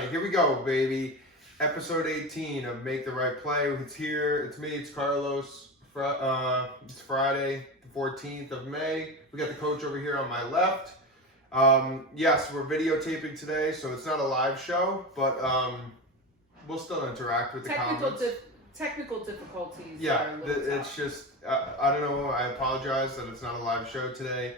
Friday. Here we go, baby. Episode 18 of Make the Right Play. It's here. It's me. It's Carlos. It's Friday, the 14th of May. We got the coach over here on my left. Yes, we're videotaping today, so it's not a live show, but we'll still interact with the comments. Technical difficulties. Yeah, it's just, I don't know. I apologize that it's not a live show today.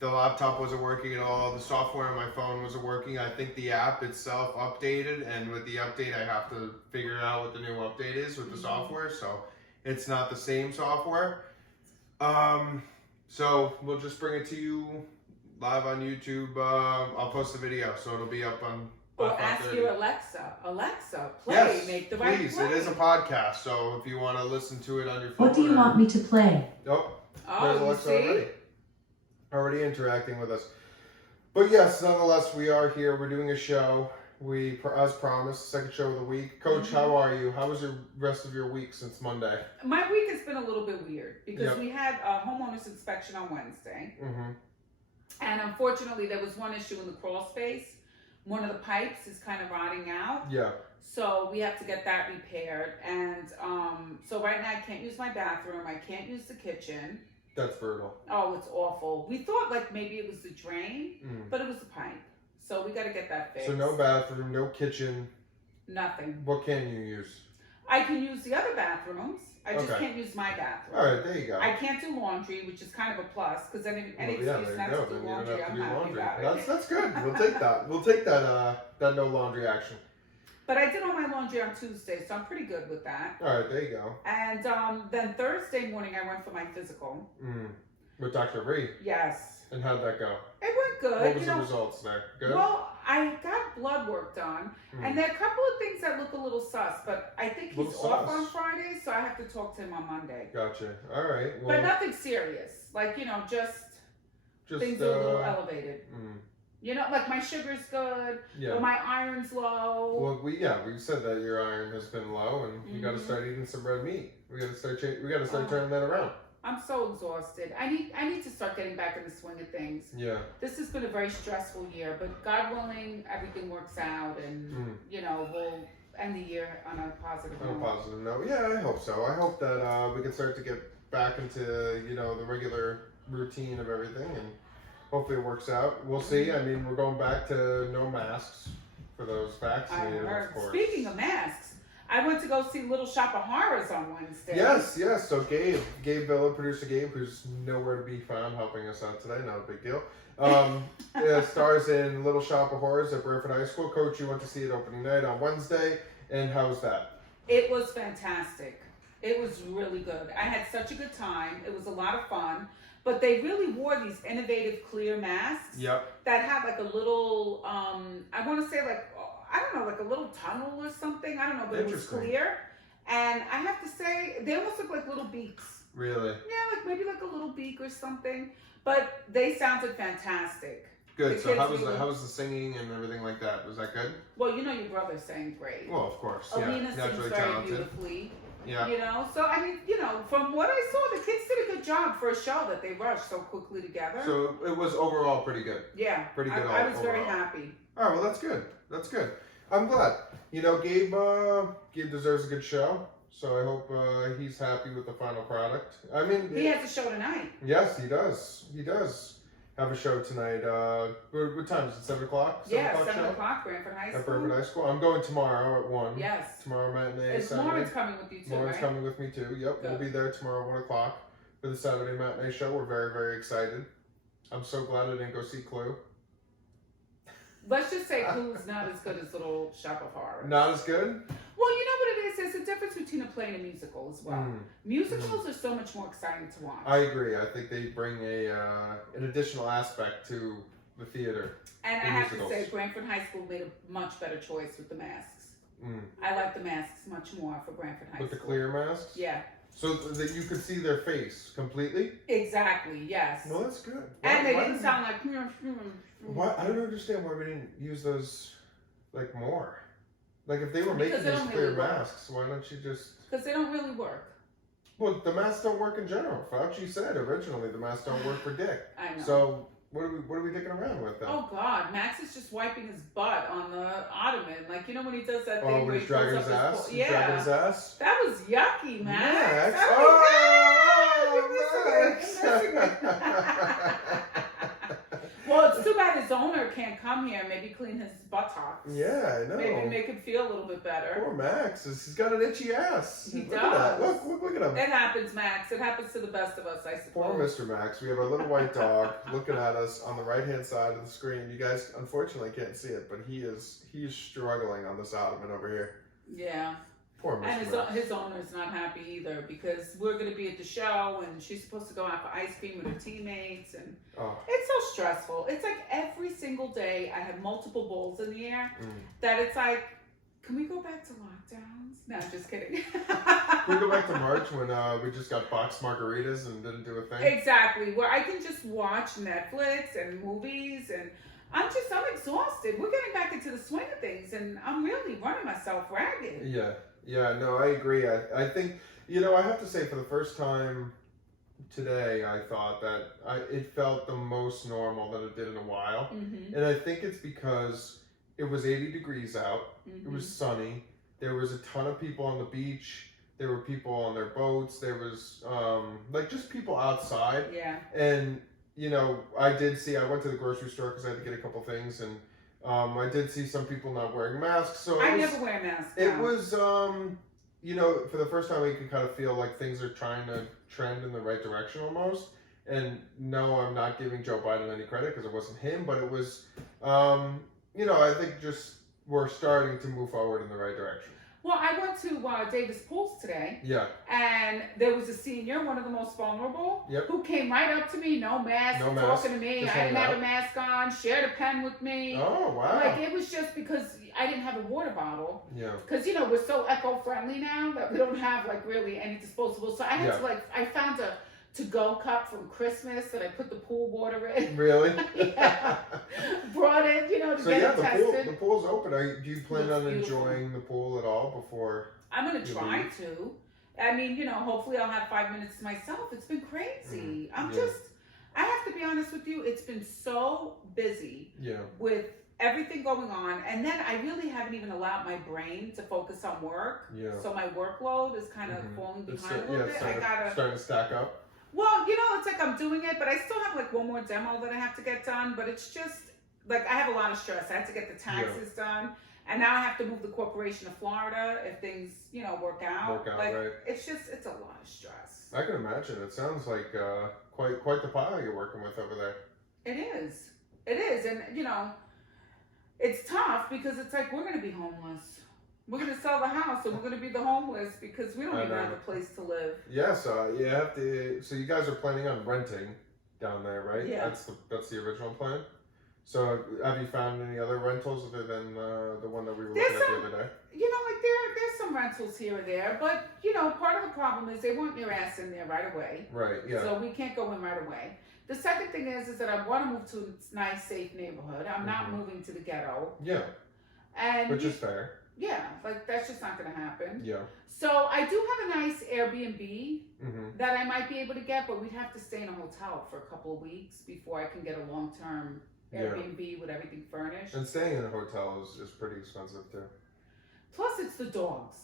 The laptop wasn't working at all. The software on my phone wasn't working. I think the app itself updated, and with the update, I have to figure out what the new update is with the software. So it's not the same software. So we'll just bring it to you live on YouTube. I'll post the video, so it'll be up on. Or ask your Alexa, play, make the right please. play. It is a podcast, so if you want to listen to it on your phone. What do you want me to play? Nope. Oh, you see? Already interacting with us. But yes, nonetheless, we are here. We're doing a show. We, as promised, second show of the week. Coach, how are you? How was the rest of your week since Monday? My week has been a little bit weird because Yep. we had a homeowner's inspection on Wednesday. Mm-hmm. And unfortunately, there was one issue in the crawl space. One of the pipes is kind of rotting out. Yeah. So we have to get that repaired. And so right now I can't use my bathroom. I can't use the kitchen. That's brutal. Oh, it's awful. We thought like maybe it was the drain, but it was the pipe. So we got to get that fixed. So no bathroom, no kitchen. Nothing. What can you use? I can use the other bathrooms. I just Okay. can't use my bathroom. All right, there you go. I can't do laundry, which is kind of a plus because any Well, excuse yeah, not there to you go. do Then you don't laundry, have to I'm do happy laundry. about it. That's good. We'll take that. We'll take that no laundry action. But I did all my laundry on Tuesday, so I'm pretty good with that. All right, there you go. And then Thursday morning I went for my physical. With Dr. Ree. Yes. And how'd that go? It went good. What was the results there? Good? Well, I got blood work done, and there are a couple of things that look a little sus, but I think he's Little off sus. on Friday, so I have to talk to him on Monday. Gotcha. All right. Well, But nothing serious. Like, just things are a little elevated. You know, like my sugar's good, Yeah. but my iron's low. Well, we said that your iron has been low, and you got to start eating some red meat. We got to start. We got to start turning that around. I'm so exhausted. I need to start getting back in the swing of things. Yeah. This has been a very stressful year, but God willing, everything works out, and we'll end the year on a positive On a note. positive note, yeah, I hope so. I hope that we can start to get back into the regular routine of everything, and hopefully it works out. We'll see. I mean, we're going back to no masks for those I vaccinated, heard. of course. Speaking of masks, I went to go see Little Shop of Horrors on Wednesday. Yes. So Gabe Villa, producer Gabe, who's nowhere to be found, helping us out today. Not a big deal. Stars in Little Shop of Horrors at Brantford High School. Coach, you went to see it opening night on Wednesday, and how was that? It was fantastic. It was really good. I had such a good time. It was a lot of fun. But they really wore these innovative clear masks that had like a little, I want to say like, I don't know, like a little tunnel or something. I don't know, but it was clear. And I have to say, they almost look like little beaks. Really? Yeah, like maybe like a little beak or something. But they sounded fantastic. Good. The So kids how was really- how was the singing and everything like that? Was that good? Well, your brother sang great. Well, of course. Alina yeah. sings Naturally very talented. beautifully. Yeah. So I mean, from what I saw, the kids did a good job for a show that they rushed so quickly together. So it was overall pretty good. Yeah, Pretty good. I was very overall. happy. All right. Well, that's good. That's good. I'm glad. Gabe deserves a good show. So I hope he's happy with the final product. I mean, He has a show tonight. Yes, he does. He does have a show tonight. What time is it? 7 o'clock? 7 show? o'clock, Brantford High School. At Brantford High School. I'm going tomorrow at 1. Yes. Tomorrow matinee. Is Saturday. Lauren's coming with you too, Lauren's right? coming with me too. Yep, Good. we'll be there tomorrow 1 o'clock for the Saturday matinee show. We're very, very excited. I'm so glad I didn't go see Clue. Let's just say Clue's not as good as Little Shop of Horrors. Not as good? Well, you know what it is? There's a difference between a play and a musical as well. Musicals are so much more exciting to watch. I agree. I think they bring an additional aspect to the theater. And I the have musicals. to say, Brantford High School made a much better choice with the masks. I like the masks much more for Brantford High With the School. clear masks? Yeah. So that you could see their face completely? Exactly, yes. No, that's good. And they Why didn't sound like... Why? I don't understand why we didn't use those, like, more. Like, if they were Because making they these don't clear really work. masks, why don't you just... Because they don't really work. Well, the masks don't work in general. Fauci said originally the masks don't work for dick. I know. So What are we dicking around with then? Oh God, Max is just wiping his butt on the ottoman, like you know when he does that thing Oh, where he's dragging his ass. Yeah, Dragging his ass. that was yucky, Max. Max. Well, it's too bad his owner can't come here. Maybe clean his buttocks. Yeah, I know. Maybe make him feel a little bit better. Poor Max. He's got an itchy ass. He Look does. At that. Look at him. It happens, Max. It happens to the best of us, I suppose. Poor Mr. Max. We have our little white dog looking at us on the right-hand side of the screen. You guys, unfortunately, can't see it, but he's struggling on this ottoman over here. Yeah. Poor Mr. And Max. his owner's not happy either because we're going to be at the show and she's supposed to go out for ice cream with her teammates and it's so stressful. It's like every single day I have multiple bowls in the air that it's like, can we go back to lockdowns? No, I'm just kidding. Can we go back to March when we just got boxed margaritas and didn't do a thing? Exactly, where I can just watch Netflix and movies and I'm exhausted. We're getting back into the swing of things and I'm really running myself ragged. Yeah, no, I agree. I think, I have to say for the first time today, I thought that it felt the most normal that it did in a while. Mm-hmm. And I think it's because it was 80 degrees out. Mm-hmm. It was sunny. There was a ton of people on the beach. There were people on their boats. There was just people outside. Yeah. And, I went to the grocery store because I had to get a couple things and I did see some people not wearing masks. So I never wear masks. It was, for the first time we could kind of feel like things are trying to trend in the right direction almost. And no, I'm not giving Joe Biden any credit because it wasn't him, but it was, I think just we're starting to move forward in the right direction. Well, I went to Davis Pools today. Yeah. And there was a senior, one of the most vulnerable, who came right up to me, no mask, talking to me. I didn't have a mask on, shared a pen with me. Oh, wow. Like, it was just because I didn't have a water bottle. Yeah. Because, we're so eco-friendly now that we don't have, really any disposable. So I had to, I found a to-go cup from Christmas that I put the pool water in. Really? Yeah. Brought it, to get it tested. The pool's open. Do you plan on enjoying the pool at all before? I'm going to try to. I mean, hopefully I'll have 5 minutes to myself. It's been crazy. I have to be honest with you, it's been so busy with everything going on. And then I really haven't even allowed my brain to focus on work. Yeah. So my workload is kind of falling behind a little bit. Starting to stack up. Well, it's like I'm doing it, but I still have one more demo that I have to get done. But it's just I have a lot of stress. I have to get the taxes done. And now I have to move the corporation to Florida if things, work out. Right. It's a lot of stress. I can imagine. It sounds like quite the pile you're working with over there. It is. And, it's tough because it's like we're going to be homeless. We're going to sell the house and we're going to be the homeless because we don't even have a place to live. Yeah, so you have to. So you guys are planning on renting down there, right? Yeah. That's the original plan. So have you found any other rentals other than the one that we were looking at the other day? There's some rentals here or there, but part of the problem is they want your ass in there right away. Right. Yeah. So we can't go in right away. The second thing is that I want to move to a nice, safe neighborhood. I'm not moving to the ghetto. Yeah. Which is fair. Yeah, that's just not going to happen. Yeah. So I do have a nice Airbnb that I might be able to get, but we'd have to stay in a hotel for a couple of weeks before I can get a long-term Airbnb with everything furnished. And staying in a hotel is pretty expensive too. Plus, it's the dogs.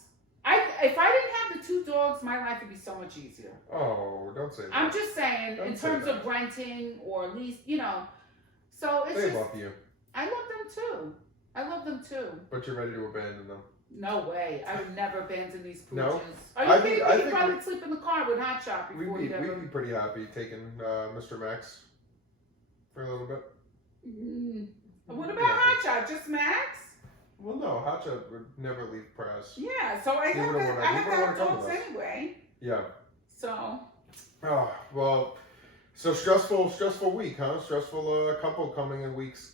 If I didn't have the 2 dogs, my life would be so much easier. Oh, don't say that. I'm just saying, in terms of renting or lease, So it's they love you. I love them too. But you're ready to abandon them. No way. I would never abandon these pooches. No? Are you kidding me? You'd probably sleep in the car with Hot Shot before we'd be pretty happy taking Mr. Max for a little bit. What about Hot Shot? Just Max? Well, no. Hot Shot would never leave press. Yeah, so I have to have dogs anyway. Yeah. So. Oh, well, so stressful week, huh? Stressful couple coming in weeks,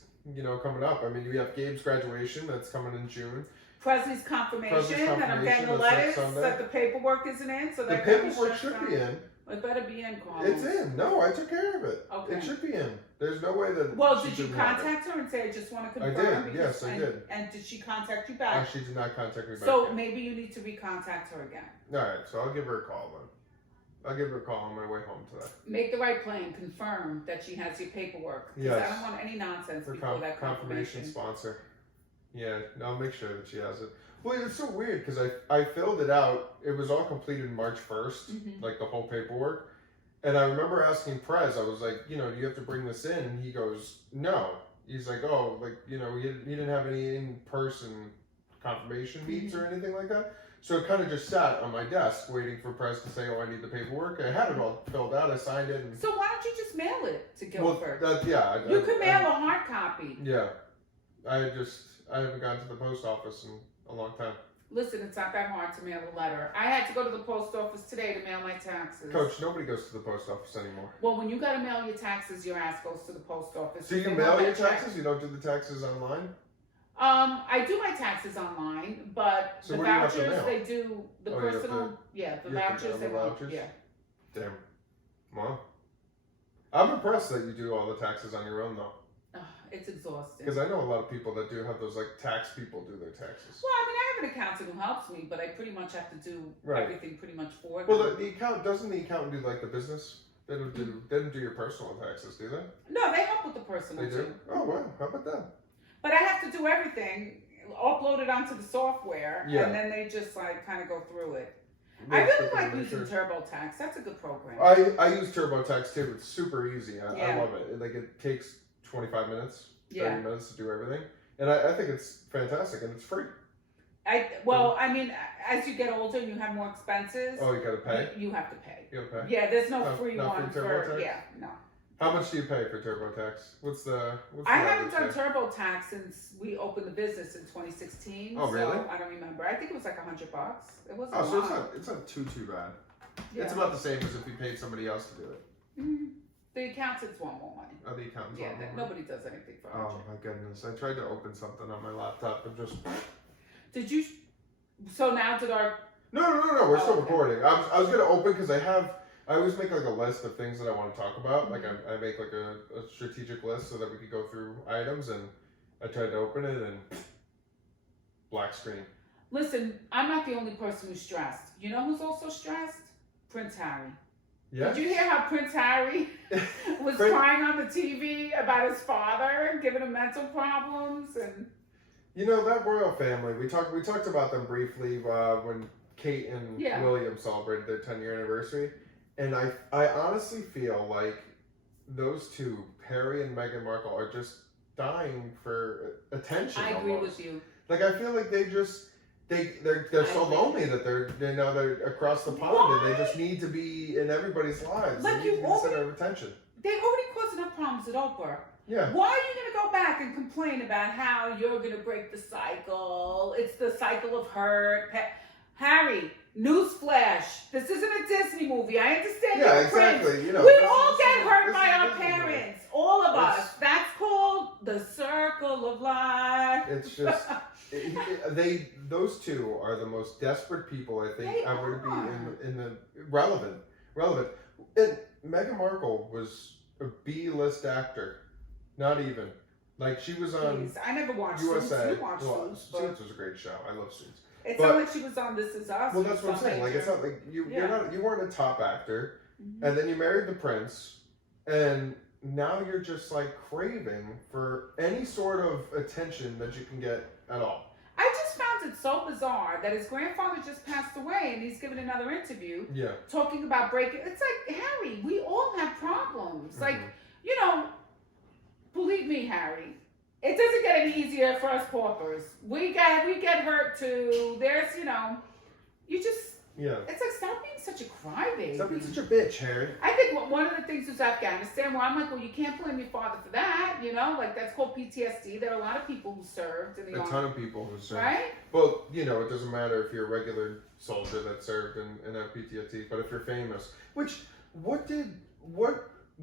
coming up. I mean, we have Gabe's graduation that's coming in June. Presley's confirmation, that I'm getting the letters, that the paperwork isn't in. So the paperwork should be in. It better be in, Carlos. It's in. No, I took care of it. Okay. It should be in. There's no way that. Well, did you contact her and say, I just want to confirm? I did. Yes, I did. And did she contact you back? She did not contact me back. So maybe you need to recontact her again. All right. So I'll give her a call then. I'll give her a call on my way home today. Make the right plan. Confirm that she has your paperwork. Yes. I don't want any nonsense For before that confirmation sponsor. Yeah, I'll make sure that she has it. Well, it's so weird because I filled it out. It was all completed March 1st, like the whole paperwork. And I remember asking Prez, I was like, do you have to bring this in? And he goes, no. He's like, oh, like, he didn't have any in-person confirmation meets or anything like that. So it kind of just sat on my desk waiting for Prez to say, oh, I need the paperwork. I had it all filled out. I signed it. And, so why don't you just mail it to Guilford? Well, you could mail a hard copy. Yeah. I haven't gone to the post office in a long time. Listen, it's not that hard to mail a letter. I had to go to the post office today to mail my taxes. Coach, nobody goes to the post office anymore. Well, when you got to mail your taxes, your ass goes to the post office. So you mail your taxes? You don't do the taxes online? I do my taxes online, but so the vouchers, they do the personal, the vouchers, they won't. Yeah. Damn. Wow. I'm impressed that you do all the taxes on your own, though. It's exhausting. Because I know a lot of people that do have those, like, tax people do their taxes. Well, I mean, I have an accountant who helps me, but I pretty much have to do everything pretty much for them. Well, the accountant do, like, the business? They don't do your personal taxes, do they? No, they help with the personal, They do? too. Oh, wow. How about that? But I have to do everything, upload it onto the software, and then they just, like, kind of go through it. I really like using TurboTax. That's a good program. I use TurboTax, too. It's super easy. I love it. Like, it takes 25 minutes, 30 minutes to do everything. And I think it's fantastic, and it's free. I mean, as you get older and you have more expenses. Oh, you gotta pay? You have to pay. You gotta pay? Yeah, there's no free one for TurboTax? no. How much do you pay for TurboTax? What's the I haven't done TurboTax since we opened the business in 2016. Oh, really? So I don't remember. I think it was like $100. It wasn't. Oh, so it's not too bad. Yeah. It's about the same as if you paid somebody else to do it. Mm-hmm. The accountants want more money. Oh, the accountants want more money? Nobody does anything for $100. Oh my goodness! I tried to open something on my laptop and just. Did you? So now did our? No. We're still recording. I was gonna open because I always make like a list of things that I want to talk about. Like I make like a strategic list so that we could go through items, and I tried to open it and black screen. Listen, I'm not the only person who's stressed. You know who's also stressed? Prince Harry. Yeah. Did you hear how Prince Harry was crying on the TV about his father giving him mental problems and? That royal family. We talked about them briefly when Kate and William celebrated their 10-year anniversary. And I honestly feel like those two, Harry and Meghan Markle, are just dying for attention. I agree with you. Like I feel like they're so lonely that they're across the pond and they just need to be in everybody's lives. Like they need to be the center of attention. They already caused enough problems at Oprah. Yeah. Why are you going to go back and complain about how you're going to break the cycle? It's the cycle of hurt. Harry, newsflash. This isn't a Disney movie. I understand you're exactly. Prince. We all get hurt by our parents. All of us. That's called the circle of life. It's just... those two are the most desperate people I think ever to be in the relevant. And Meghan Markle was a B-list actor, not even like she was on. I never watched USA. Suits. You watched Suits. Suits was a great show. I love Suits. It's not like she was on This Is Us. Well, that's what I'm saying. Like it's not like you weren't a top actor, and then you married the prince, and now you're just like craving for any sort of attention that you can get at all. I just found it so bizarre that his grandfather just passed away and he's given another interview talking about breaking. It's like, Harry, we all have problems. Like, believe me, Harry, it doesn't get any easier for us paupers. We get hurt too. There's, you just... Yeah. It's like, stop being such a crybaby. Stop being such a bitch, Harry. I think one of the things was Afghanistan, where I'm like, well, you can't blame your father for that, like that's called PTSD. There are a lot of people who served in the army. A ton of people who served. Right? Well, it doesn't matter if you're a regular soldier that served and have PTSD, but if you're famous, what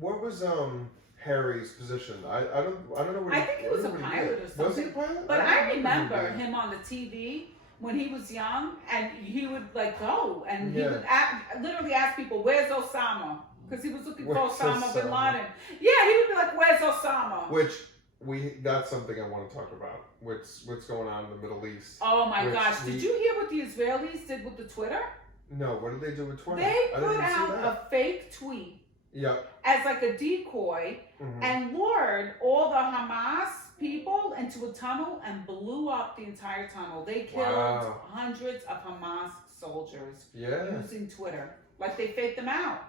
was Harry's position? I don't know what I think he was a pilot or something. Was he a pilot? But I remember him on the TV when he was young, and he would go and he would literally ask people, "Where's Osama?" Because he was looking for Osama bin Laden. Yeah, he would be like, "Where's Osama?" That's something I want to talk about. What's going on in the Middle East? Oh my gosh! Did you hear what the Israelis did with the Twitter? No, what did they do with Twitter? They put out a fake tweet. Yep. As like a decoy, and lured all the Hamas people into a tunnel and blew up the entire tunnel. They killed hundreds of Hamas soldiers using Twitter. Like they faked them out.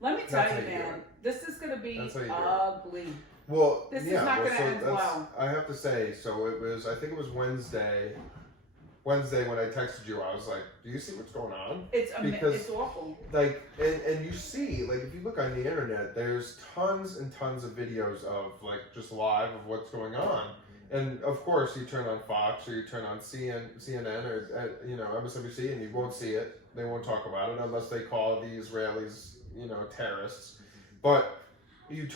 Let me tell you, man, this is going to be ugly. Well, this is not going to end well. I have to say, so it was, I think it was Wednesday when I texted you, I was like, do you see what's going on? It's awful. Like, and you see, like, if you look on the internet, there's tons and tons of videos of, like, just live of what's going on. And, of course, you turn on Fox or you turn on CNN or, MSNBC, and you won't see it. They won't talk about it unless they call the Israelis, terrorists. But you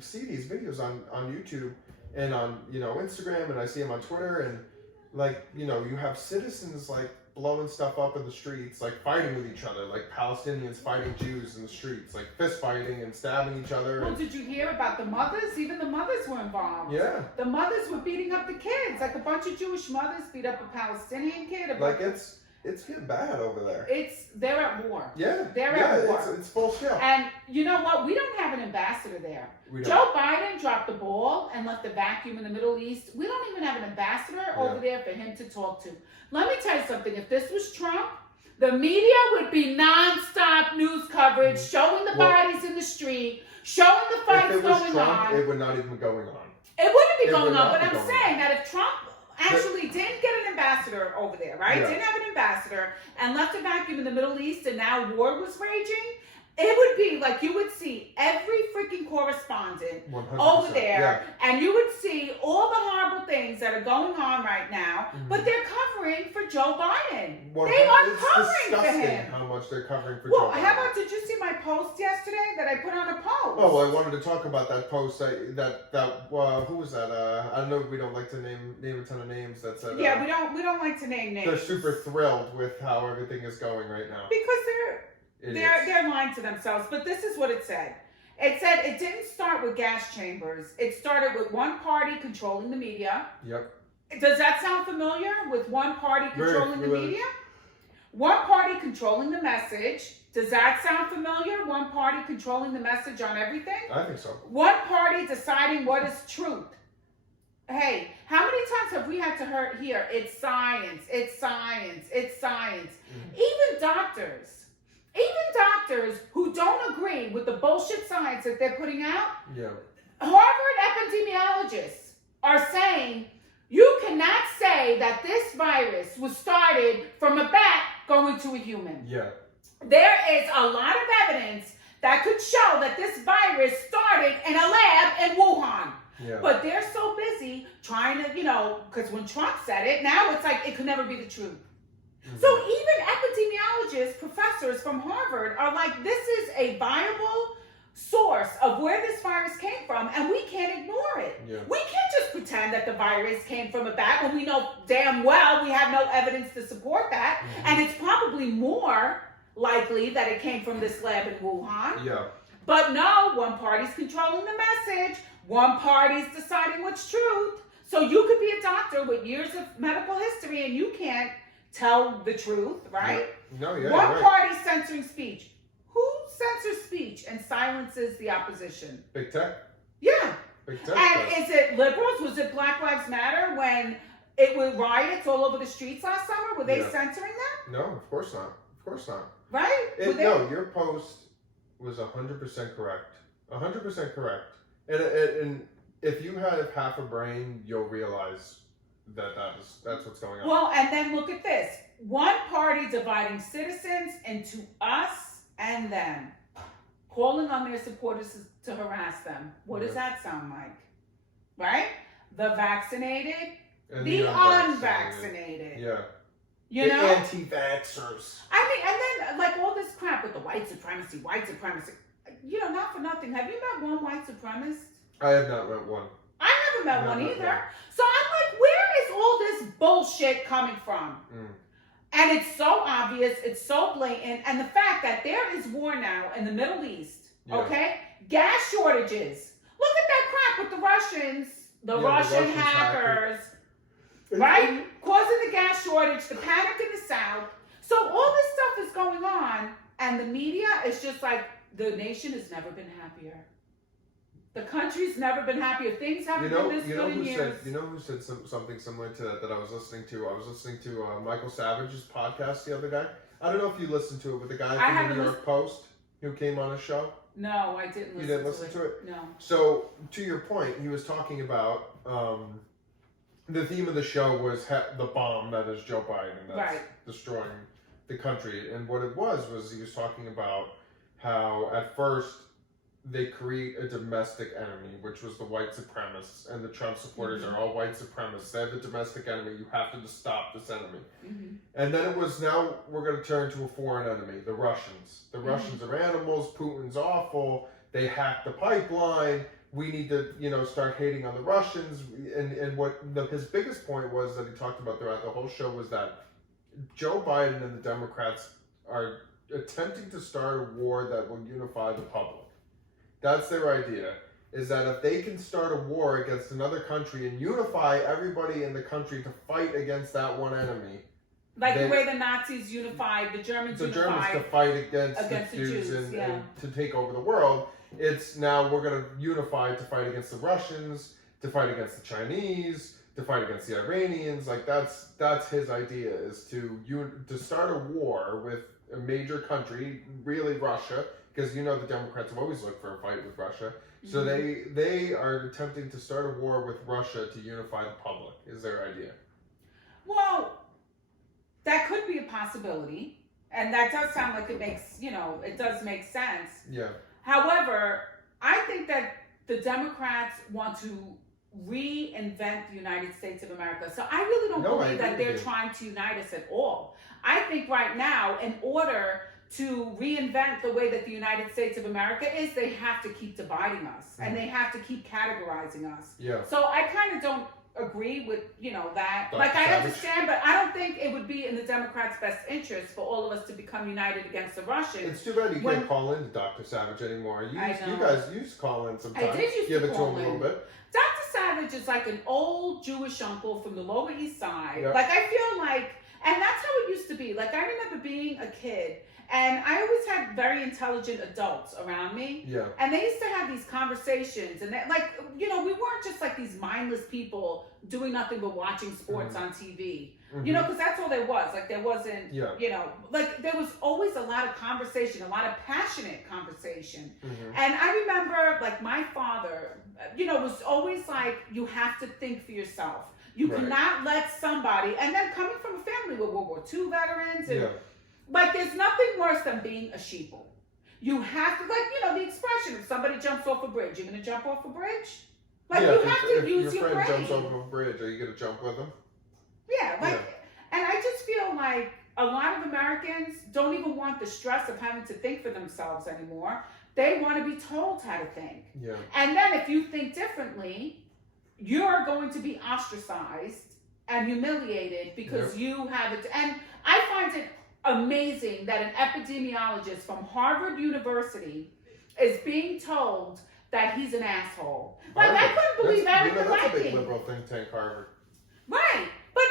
see these videos on YouTube and on, Instagram, and I see them on Twitter, and you have citizens blowing stuff up in the streets, fighting with each other, like Palestinians fighting Jews in the streets, fist fighting and stabbing each other. Well, did you hear about the mothers? Even the mothers were involved. Yeah. The mothers were beating up the kids. A bunch of Jewish mothers beat up a Palestinian kid. It's getting bad over there. They're at war. Yeah. They're at war. It's full scale. And you know what? We don't have an ambassador there. Joe Biden dropped the ball and left the vacuum in the Middle East. We don't even have an ambassador over there for him to talk to. Let me tell you something. If this was Trump, the media would be nonstop news coverage, showing the bodies in the street, showing the fights going on. It would not even be going on. It wouldn't be going on, but I'm saying that if Trump actually didn't get an ambassador over there, right? Yeah. Didn't have an ambassador and left a vacuum in the Middle East and now war was raging, it would be like you would see every freaking correspondent over there and you would see all the horrible things that are going on right now, but they're covering for Joe Biden. They are covering for him. How much they're covering for Joe Biden. How about, did you see my post yesterday that I put on a post? Oh, well, I wanted to talk about that post who was that? I know we don't like to name a ton of names. That said, we don't like to name names. They're super thrilled with how everything is going right now. Because they're lying to themselves, but this is what it said. It said it didn't start with gas chambers. It started with one party controlling the media. Yep. Does that sound familiar? With one party controlling the media? One party controlling the message. Does that sound familiar? One party controlling the message on everything? I think so. One party deciding what is truth. Hey, how many times have we had to hear, it's science, it's science, it's science. Even doctors who don't agree with the bullshit science that they're putting out, Harvard epidemiologists are saying you cannot say that this virus was started from a bat going to a human. Yeah. There is a lot of evidence that could show that this virus started in a lab in Wuhan. Yeah. But they're so busy trying to, because when Trump said it, now it's like it could never be the truth. So even epidemiologists, professors from Harvard are like, this is a viable source of where this virus came from, and we can't ignore it. Yeah. We can't just pretend that the virus came from a bat when we know damn well we have no evidence to support that, and it's probably more likely that it came from this lab in Wuhan. Yeah. But no, one party's controlling the message, one party's deciding what's truth. So you could be a doctor with years of medical history and you can't tell the truth, right? One party censoring speech. Who censors speech and silences the opposition? Big tech. Yeah. Big tech. And is it liberals? Was it Black Lives Matter when it was riots all over the streets last summer? Were they censoring them? No, of course not. Of course not. Right? No, your post was 100% correct. 100% correct. And if you have half a brain, you'll realize that's what's going on. Well, and then look at this. One party dividing citizens into us and them, calling on their supporters to harass them. What does that sound like? Right? The vaccinated, and the unvaccinated. Yeah. The anti-vaxxers. I mean, and then all this crap with the white supremacy. Not for nothing. Have you met one white supremacist? I have not met one. I never met one either. So I'm like, where is all this bullshit coming from? And it's so obvious, it's so blatant, and the fact that there is war now in the Middle East, okay? Gas shortages. Look at that crap with the Russians, the Russian hackers, right? Causing the gas shortage, the panic in the South. So all this stuff is going on, and the media is just like, the nation has never been happier. The country's never been happier. Things haven't been this good in years. You know who said something similar to that I was listening to? I was listening to Michael Savage's podcast the other day. I don't know if you listened to it, with the guy from the New York Post who came on a show. No, I didn't listen to it. You didn't listen to it? No. So, to your point, he was talking about the theme of the show was the bomb that is Joe Biden that's destroying the country. And what it was he was talking about how at first they create a domestic enemy, which was the white supremacists, and the Trump supporters are all white supremacists. They're the domestic enemy. You have to stop this enemy. And then it was, now we're going to turn to a foreign enemy, the Russians. The Russians are animals. Putin's awful. They hacked the pipeline. We need to, start hating on the Russians. And what his biggest point was that he talked about throughout the whole show was that Joe Biden and the Democrats are attempting to start a war that will unify the public. That's their idea, is that if they can start a war against another country and unify everybody in the country to fight against that one enemy. Like the way the Nazis unified, the Germans to fight against the Jews and to take over the world. It's now we're going to unify to fight against the Russians, to fight against the Chinese, to fight against the Iranians. Like that's his idea, is to start a war with a major country, really Russia, because the Democrats have always looked for a fight with Russia. So they are attempting to start a war with Russia to unify the public, is their idea. Well, that could be a possibility. And that does sound like it makes, it does make sense. Yeah. However, I think that the Democrats want to reinvent the United States of America. So I really don't believe that they're trying to unite us at all. I think right now, in order to reinvent the way that the United States of America is, they have to keep dividing us and they have to keep categorizing us. Yeah. So I kind of don't agree with, that. Like, I understand, but I don't think it would be in the Democrats' best interest for all of us to become united against the Russians. It's too bad you can't call in to Dr. Savage anymore. You guys used to call in sometimes. I did used Give to it to call him a little bit. Dr. Savage is like an old Jewish uncle from the Lower East Side. Yep. Like, I feel like, and that's how it used to be. Like, I remember being a kid, and I always had very intelligent adults around me. Yeah. And they used to have these conversations, and we weren't just like these mindless people doing nothing but watching sports on TV. Because that's all there was. Like, there wasn't, there was always a lot of conversation, a lot of passionate conversation. And I remember, like, my father, was always like, you have to think for yourself. You cannot let somebody, and then coming from a family with World War II veterans, and like, there's nothing worse than being a sheeple. You have to, the expression, if somebody jumps off a bridge, you're going to jump off a bridge? Like, you have to use your brain. Your friend jumps off a bridge, are you going to jump with him? And I just feel like a lot of Americans don't even want the stress of having to think for themselves anymore. They want to be told how to think. Yeah. And then if you think differently, you're going to be ostracized and humiliated because you have it. And I find it amazing that an epidemiologist from Harvard University is being told that he's an asshole. Like, I couldn't believe everything. That's a big liberal think tank, Harvard. Right. But,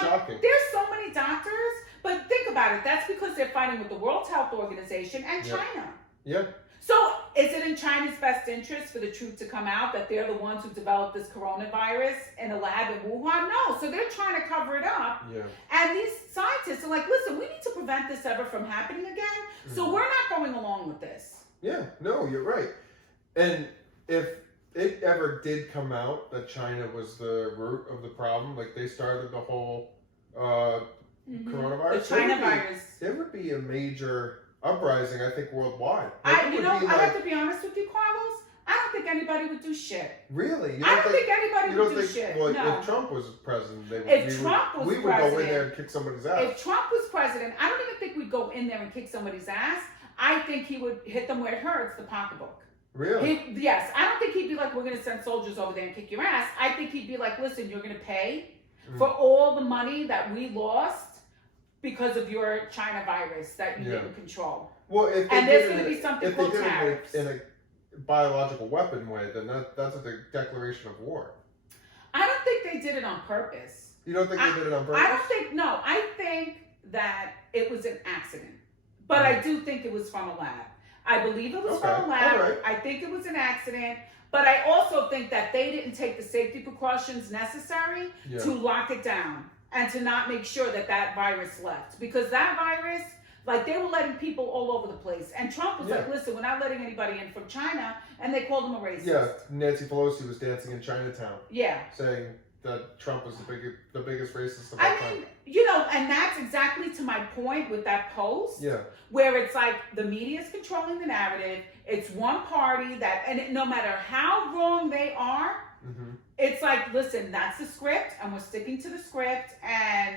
shocking. There's so many doctors, but think about it. That's because they're fighting with the World Health Organization and China. Yeah. So is it in China's best interest for the truth to come out that they're the ones who developed this coronavirus in a lab in Wuhan? No. So they're trying to cover it up. Yeah. And these scientists are like, listen, we need to prevent this ever from happening again. So we're not going along with this. Yeah. No, you're right. And if it ever did come out that China was the root of the problem, like they started the whole coronavirus, the China virus, there would be a major uprising, I think, worldwide. I have to be honest with you, Carlos. I don't think anybody would do shit. Really? I don't think anybody would do shit. Well, no. If Trump was president, we would go in there and kick somebody's ass. If Trump was president, I don't even think we'd go in there and kick somebody's ass. I think he would hit them where it hurts, the pocketbook. Really? Yes. I don't think he'd be like, we're going to send soldiers over there and kick your ass. I think he'd be like, listen, you're going to pay for all the money that we lost because of your China virus that you didn't control. Well, if there's going to be something called tariffs. In a biological weapon way, then that's a declaration of war. I don't think they did it on purpose. You don't think they did it on purpose? I don't think, no. I think that it was an accident, but I do think it was from a lab. I believe it was from a lab. Right. I think it was an accident, but I also think that they didn't take the safety precautions necessary to lock it down and to not make sure that that virus left. Because that virus, like, they were letting people all over the place. And Trump was like, listen, we're not letting anybody in from China. And they called him a racist. Yeah, Nancy Pelosi was dancing in Chinatown. Yeah. Saying that Trump was the biggest racist of all time. I mean, you know, and that's exactly to my point with that post. Yeah. Where it's like the media is controlling the narrative. It's one party that, and no matter how wrong they are, it's like, listen, that's the script, and we're sticking to the script, and,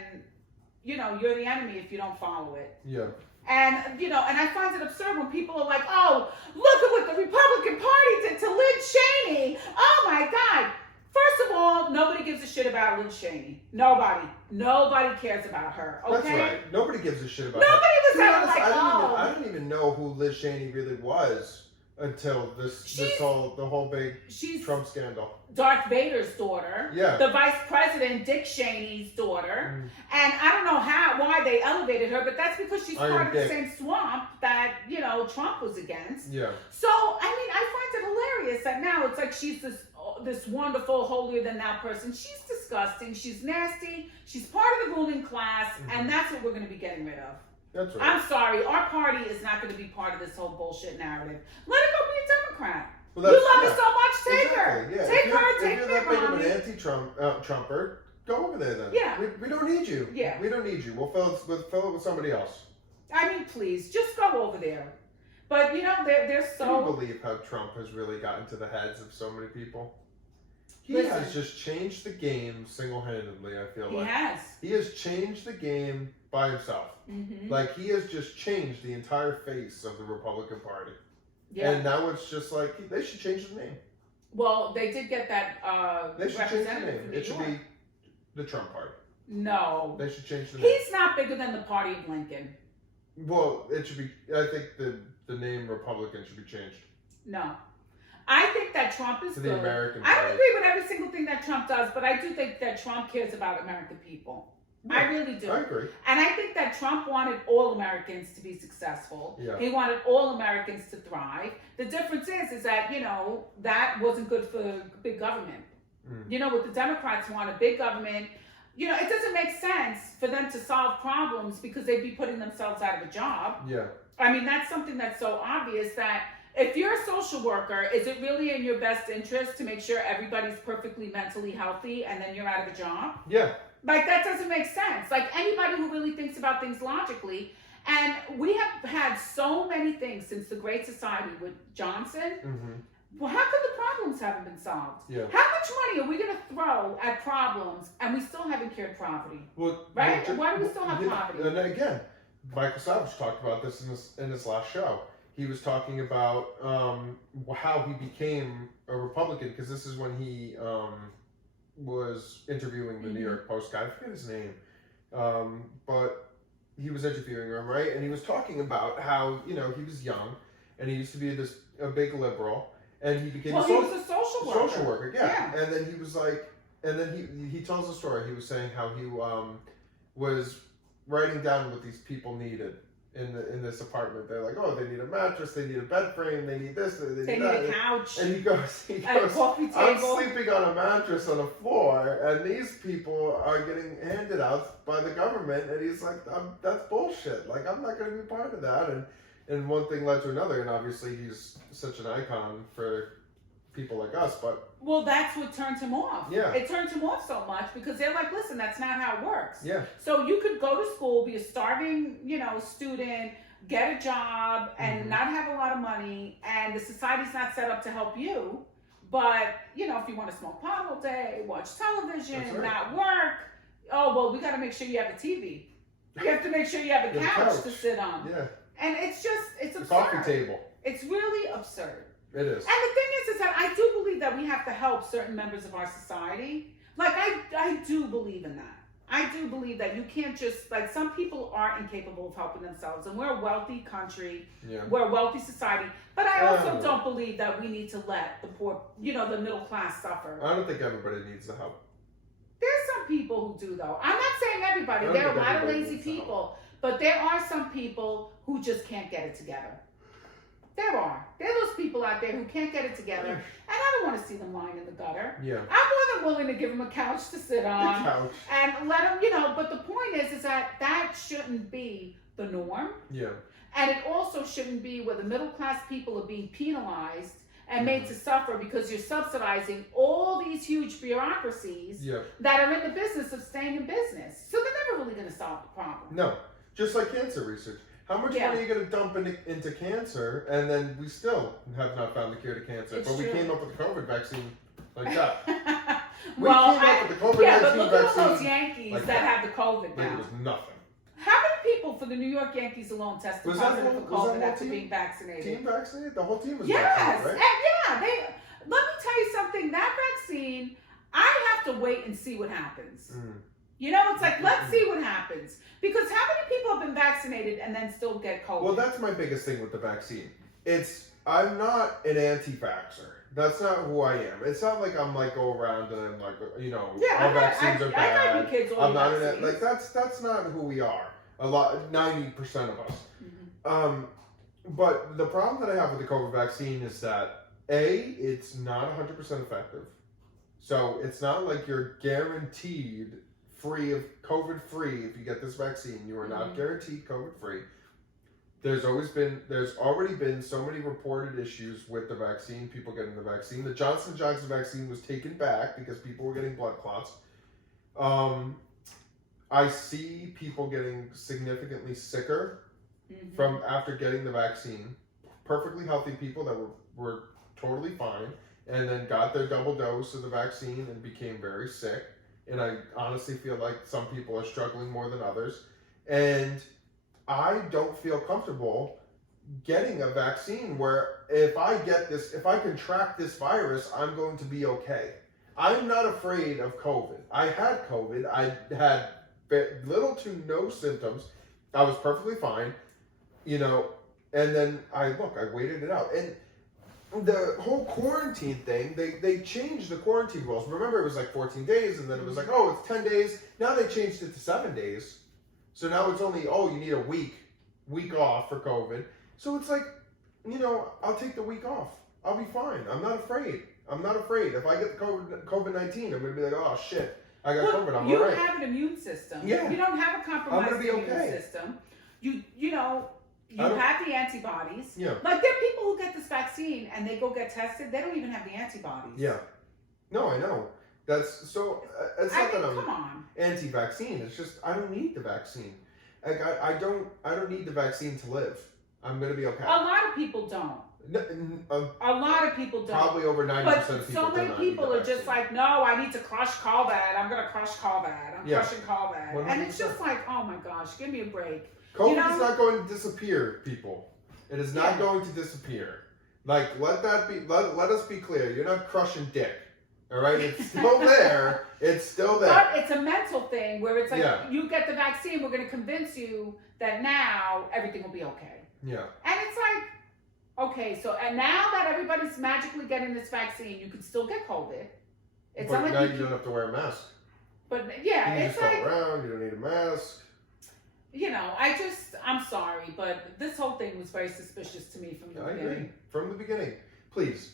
you know, you're the enemy if you don't follow it. Yeah. And, you know, and I find it absurd when people are like, oh, look at what the Republican Party did to Liz Cheney. Oh, my God. First of all, nobody gives a shit about Liz Cheney. Nobody. Nobody cares about her, okay? That's right. Nobody gives a shit about her. Nobody was ever like, I didn't even know who Liz Cheney really was until the whole big Trump scandal. Darth Vader's daughter. Yeah. The Vice President Dick Cheney's daughter. And I don't know why they elevated her, but that's because she's part of the same swamp that, you know, Trump was against. Yeah. So, I mean, I find it hilarious that now it's like she's this wonderful, holier-than-thou person. She's disgusting. She's nasty. She's part of the ruling class, and that's what we're going to be getting rid of. That's right. I'm sorry. Our party is not going to be part of this whole bullshit narrative. Let her go be a Democrat. Well, you love her so much. Take her. Yeah. Take her. If Take you're that big of an anti-Trumper, go over there then. Yeah. We don't need you. Yeah. We don't need you. We'll fill it with somebody else. I mean, please, just go over there. But, you know, they're so... Can you believe how Trump has really gotten to the heads of so many people? He has just changed the game single-handedly, I feel like. He has. He has changed the game by himself. Like, he has just changed the entire face of the Republican Party. Yeah. And now it's just like, they should change the name. Well, they did get that they should change the name. It should be the Trump Party. No. They should change the name. He's not bigger than the party of Lincoln. Well, it should be, I think the name Republican should be changed. No. I think that Trump is to the good. American I don't Party. agree with every single thing that Trump does, but I do think that Trump cares about American people. Yeah, I really do. I agree. And I think that Trump wanted all Americans to be successful. Yeah. He wanted all Americans to thrive. The difference is that, you know, that wasn't good for big government. You know, what the Democrats wanted, big government. You know, it doesn't make sense for them to solve problems because they'd be putting themselves out of a job. Yeah. I mean, that's something that's so obvious that if you're a social worker, is it really in your best interest to make sure everybody's perfectly mentally healthy and then you're out of a job? Yeah. Like, that doesn't make sense. Like, anybody who really thinks about things logically, and we have had so many things since the Great Society with Johnson. Well, how come the problems haven't been solved? Yeah. How much money are we going to throw at problems and we still haven't cured poverty? Well, right? Why do we still have poverty? And again, Michael Savage talked about this in his last show. He was talking about how he became a Republican, because this is when he was interviewing the New York Post guy. I forget his name. But he was interviewing him, right? And he was talking about how, you know, he was young and he used to be a big liberal, and he became he was a social worker. Social worker, yeah. And then he was like, and then he tells a story. He was saying how he was writing down what these people needed in this apartment. They're like, oh, they need a mattress, they need a bed frame, they need this, they need that. A couch. And he goes, a coffee table. I'm sleeping on a mattress on the floor, and these people are getting handed out by the government. And he's like, that's bullshit. Like, I'm not going to be part of that. And one thing led to another, and obviously he's such an icon for people like us, but... Well, that's what turned him off. Yeah. It turned him off so much because they're like, listen, that's not how it works. Yeah. So you could go to school, be a starving, you know, student, get a job, and not have a lot of money, and the society's not set up to help you. But, you know, if you want to smoke pot all day, watch television, not work, oh, well, we got to make sure you have a TV. You have to make sure you have a couch to sit on. Yeah. And it's just, it's absurd. Coffee table. It's really absurd. It is. And the thing is that I do believe that we have to help certain members of our society. Like, I do believe in that. I do believe that you can't just, like, some people are incapable of helping themselves. And we're a wealthy country. Yeah. We're a wealthy society. But I also don't believe that we need to let the poor, you know, the middle class suffer. I don't think everybody needs the help. There's some some people who do though. I'm not saying everybody. There are a lot of lazy people, but there are some people who just can't get it together. There are those people out there who can't get it together, and I don't want to see them lying in the gutter. Yeah. I'm more than willing to give them a couch to sit on and let them, But the point is that shouldn't be the norm. Yeah. And it also shouldn't be where the middle class people are being penalized and made to suffer because you're subsidizing all these huge bureaucracies that are in the business of staying in business. So they're never really going to solve the problem. No, just like cancer research. How much money are you going to dump into cancer, and then we still have not found the cure to cancer? But we came up with the COVID vaccine like that. We came up with the COVID-19 yeah, but look at vaccine all those Yankees like that have the COVID now. Like it was nothing. How many people for the New York Yankees alone tested positive for COVID after being vaccinated? Team vaccinated? The whole team was vaccinated, right? Yes, let me tell you something. That vaccine, I have to wait and see what happens. It's like, let's see what happens. Because how many people have been vaccinated and then still get COVID? Well, that's my biggest thing with the vaccine. I'm not an anti-vaxxer. That's not who I am. It's not like I'm go around and all vaccines are bad. I got kids all I'm not in it. That's not who we are. 90% of us. But the problem that I have with the COVID vaccine is that it's not 100% effective. So it's not like you're guaranteed COVID free if you get this vaccine. You are not guaranteed COVID free. There's already been so many reported issues with the vaccine, people getting the vaccine. The Johnson & Johnson vaccine was taken back because people were getting blood clots. I see people getting significantly sicker from after getting the vaccine. Perfectly healthy people that were totally fine and then got their double dose of the vaccine and became very sick. And I honestly feel like some people are struggling more than others. And I don't feel comfortable getting a vaccine where if I contract this virus, I'm going to be okay. I'm not afraid of COVID. I had COVID. I had little to no symptoms. I was perfectly fine, and then I waited it out. And the whole quarantine thing, they changed the quarantine rules. Remember, it was 14 days, and then it was it's 10 days. Now they changed it to 7 days. So now it's only, you need a week off for COVID. So it's I'll take the week off. I'll be fine. I'm not afraid. If I get COVID-19, I'm going to be like, oh shit, I got COVID. I'm all right. You have an immune system. Yeah. You don't have a compromised immune system. You have the antibodies. Yeah. There are people who get this vaccine and they go get tested. They don't even have the antibodies. Yeah. No, I know. That's so. It's not that I'm come on. Anti-vaccine. It's just I don't need the vaccine. I don't need the vaccine to live. I'm gonna be okay. A lot of people don't. A lot of people don't. Probably over 90% of people. But so many people are just no, I need to crush COVID. I'm gonna crush COVID. I'm crushing COVID. 100%. And it's just oh my gosh, give me a break. COVID is not going to disappear, people. It is not going to disappear. Let us be clear. You're not crushing dick. All right, it's still there. It's still there. But it's a mental thing where it's you get the vaccine, we're going to convince you that now everything will be okay. Yeah. And it's okay, so and now that everybody's magically getting this vaccine, you can still get COVID. It's but now you don't have to wear a mask. But you can just go around. You don't need a mask. I'm sorry, but this whole thing was very suspicious to me from the beginning. I agree. From the beginning. Please.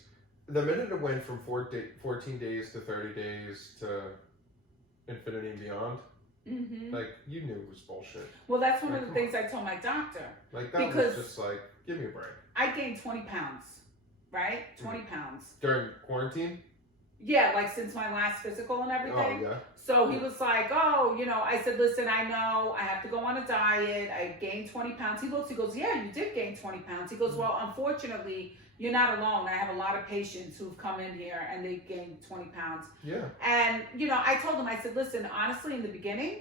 The minute it went from 14 days to 30 days to infinity and beyond, you knew it was bullshit. Well, that's one of the things I told my doctor. That was just give me a break. I gained 20 pounds, right? 20 pounds. During quarantine? Yeah, since my last physical and everything. Oh, yeah. So he was I said, listen, I know I have to go on a diet. I gained 20 pounds. He goes, yeah, you did gain 20 pounds. He goes, well, unfortunately, you're not alone. I have a lot of patients who've come in here and they've gained 20 pounds. Yeah. And, I told him, I said, listen, honestly, in the beginning,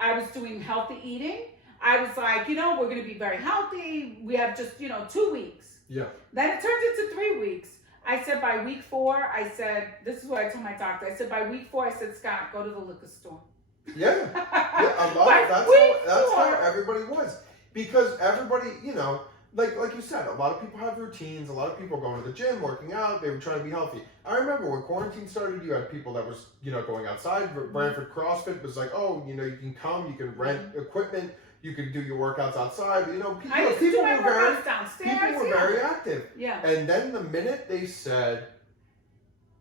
I was doing healthy eating. I was we're going to be very healthy. We have just, 2 weeks. Yeah. Then it turned into 3 weeks. I said by week 4, this is what I told my doctor. I said by week 4, I said, Scott, go to the liquor store. Yeah. That's how everybody was. Because everybody, like you said, a lot of people have routines. A lot of people are going to the gym, working out. They were trying to be healthy. I remember when quarantine started, you had people that was, going outside. Brantford CrossFit was like, oh, you can come, you can rent equipment, you can do your workouts outside. People, I used to do my workouts downstairs. People were very active. Yeah. And then the minute they said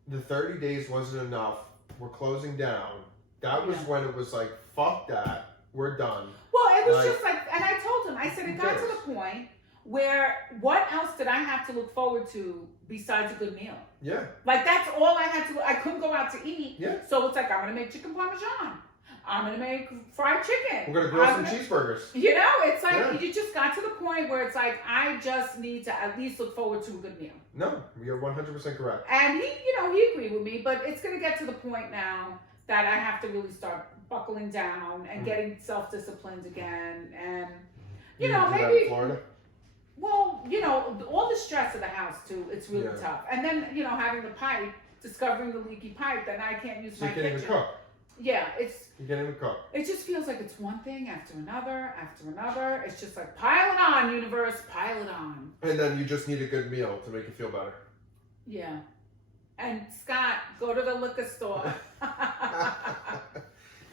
the 30 days wasn't enough, we're closing down, that was when it was like, fuck that, we're done. Well, it was just like, and I told him, I said, it got to the point where what else did I have to look forward to besides a good meal? Yeah. Like, that's all I had to, I couldn't go out to eat. Yeah. So it's like, I'm going to make chicken parmesan. I'm going to make fried chicken. We're going to grill some cheeseburgers. It's like, you just got to the point where it's like, I just need to at least look forward to a good meal. No, you're 100% correct. And he agreed with me, but it's going to get to the point now that I have to really start buckling down and getting self-disciplined again. And, maybe. That in Florida? Well, all the stress of the house too, it's really tough. And then, having the pipe, discovering the leaky pipe, then I can't use my kitchen. You can't even cook. Yeah, you can't even cook. It just feels like it's one thing after another, after another. It's just like, pile it on, universe, pile it on. And then you just need a good meal to make you feel better. Yeah. And Scott, go to the liquor store.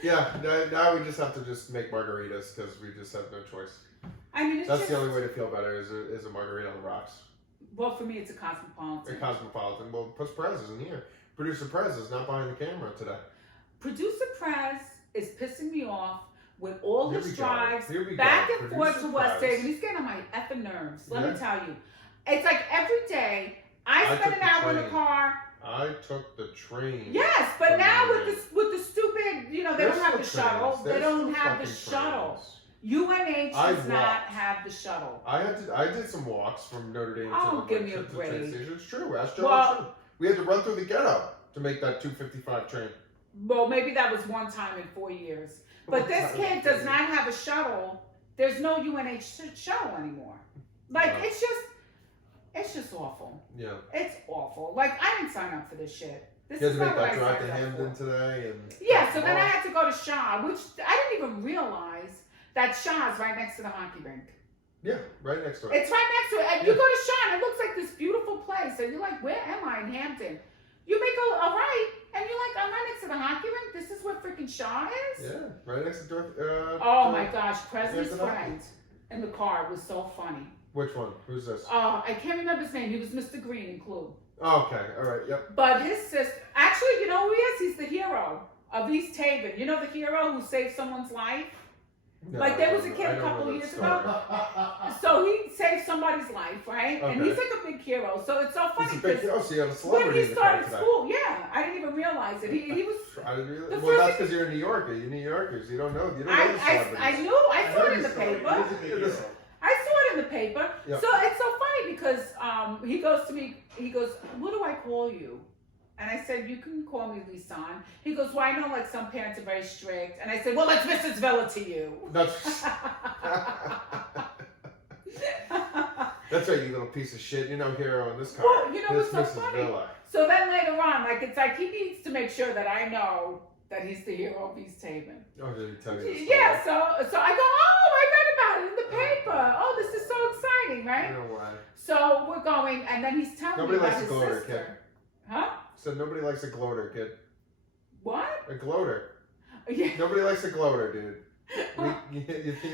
Yeah, now we just have to just make margaritas because we just have no choice. I mean, that's the only way to feel better is a margarita on the rocks. Well, for me, it's a cosmopolitan. A cosmopolitan. Well, Perez isn't here. Producer Perez is not behind the camera today. Producer Perez is pissing me off with all his drives back and forth to West Haven. He's getting on my effing nerves. Let me tell you. It's like every day I spend an hour in the car. I took the train. Yes, but now with the stupid, they don't have the shuttle. They don't have the shuttle. UNH does not have the shuttle. I did some walks from Notre Dame to give me a the break. train station. It's true. Ask Joe. We had to run through the ghetto to make that 2:55 train. Well, maybe that was one time in 4 years. But this kid does not have a shuttle. There's no UNH shuttle anymore. Like, it's just awful. Yeah. It's awful. Like, I didn't sign up for this shit. This you is had to not make what that I drive to signed up Hamden for. today. So then I had to go to Shaw, which I didn't even realize that Shaw's right next to the hockey rink. Yeah, right next to it. It's right next to it. And you go to Shaw, and it looks like this beautiful place. And you're like, where am I in Hampton? You make a right, and you're like, I'm right next to the hockey rink. This is where freaking Shaw is? Yeah, right next to Dorothy. Oh my gosh, Presley's friend in the car was so funny. Which one? Who's this? Oh, I can't remember his name. He was Mr. Green in Clue. Okay, all right, yep. But his sister, actually, you know who he is? He's the hero of East Haven. You know the hero who saved someone's life? No, like there was a kid a couple years ago. So he saved somebody's life, right? Okay. And he's like a big hero. So it's so funny because when he started school, I didn't even realize it. He was. I didn't realize. Well, that's because you're a New Yorker. You're New Yorkers. You don't know. You don't know the celebrities. I knew. I saw it in the paper. I saw it in the paper. Yep. So it's so funny because he goes to me. He goes, "What do I call you?" And I said, you can call me Lisan. He goes, well, I know like some parents are very strict. And I said, well, it's Mrs. Villa to you. That's right, you little piece of shit. You're no hero in this car. Well, you know what's so Mrs. funny? Villa. So then later on, like it's like he needs to make sure that I know that he's the hero of East Haven. Oh, did he tell you this? Yeah, so I go, oh, I read about it in the paper. Oh, this is so exciting, right? I know why. So we're going, and then he's telling me about his sister. Kid. Huh? Said nobody likes a gloater, kid. What? A gloater. Yeah. Nobody likes a gloater, dude. You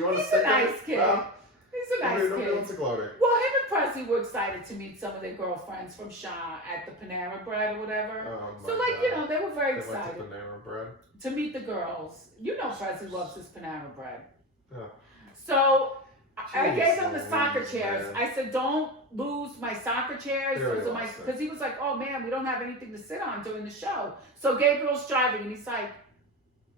want to He's a nice kid. Well, he's a nice kid. Nobody wants a gloater. Well, him and Presley were excited to meet some of their girlfriends from Shaw at the Panera Bread or whatever. Oh, so, like, God. They were very excited. Like the Panera Bread? To meet the girls. You know Presley loves his Panera Bread. Oh. So, I gave him the soccer chairs. Man. I said, don't lose my soccer chairs. Because he was like, oh man, we don't have anything to sit on during the show. So Gabriel's driving and he's like,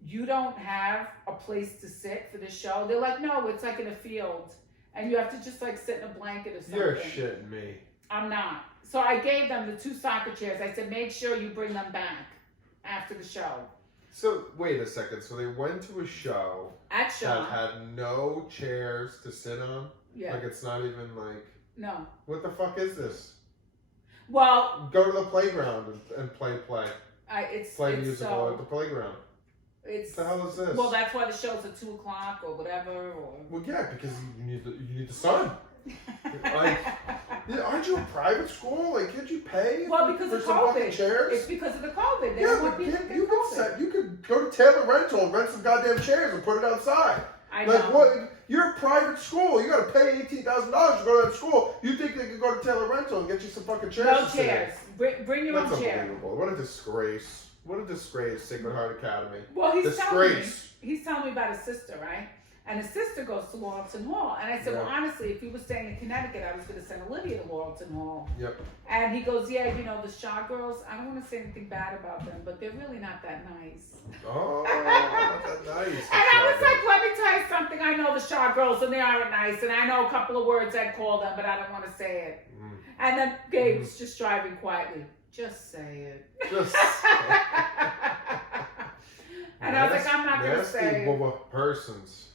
you don't have a place to sit for the show? They're like, no, it's like in a field. And you have to just like sit in a blanket or something. You're shitting me. I'm not. So I gave them the 2 soccer chairs. I said, make sure you bring them back after the show. So, wait a second. So they went to a show at Shaw that had no chairs to sit on? Yeah. Like, it's not even like... No. What the fuck is this? Well... Go to the playground and play. Play musical at the playground. What the hell is this? Well, that's why the show's at 2 o'clock or whatever. Well, yeah, because you need the sun. Like, aren't you a private school? Like, can't you pay because for of some COVID. fucking chairs? It's because of the COVID. They Yeah, don't want but people to get you COVID. you could go to Taylor Rental and rent some goddamn chairs and put it outside. I Like, know. what? You're a private school. You got to pay $18,000 to go to that school. You think they could go to Taylor Rental and get you some fucking chairs? No to sit in? chairs. Bring your That's own chair. unbelievable. What a disgrace. What a disgrace, Sacred Heart Academy. Well, he's Disgrace. telling me about his sister, right? And his sister goes to Laurelton Hall. And I said, well, honestly, if he was staying in Connecticut, I was going to send Olivia to Laurelton Hall. Yep. And he goes, yeah, you know, the Shaw girls, I don't want to say anything bad about them, but they're really not that nice. Oh, not that nice. And I was like, let me tell you something. I know the Shaw girls, and they aren't nice. And I know a couple of words I'd call them, but I don't want to say it. Mm. And then Gabe's just driving quietly. Just say it. Just And I was like, I'm not going to say it. persons.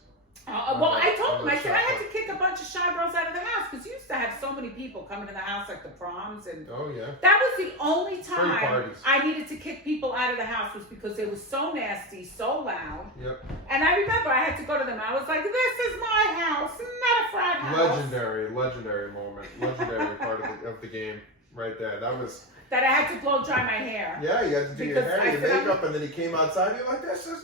Well, I told him, I said, I had to kick a bunch of shy girls out of the house because you used to have so many people coming to the house, like the proms. And oh, yeah. that was the only time parties. I needed to kick people out of the house was because they were so nasty, so loud. Yep. And I remember I had to go to them. I was like, this is my house, not a frat house. Legendary moment. Legendary part of the game right there. That was... That I had to blow dry my hair. Yeah, you had to do your hair, your makeup, and then he came outside. And you're like, this is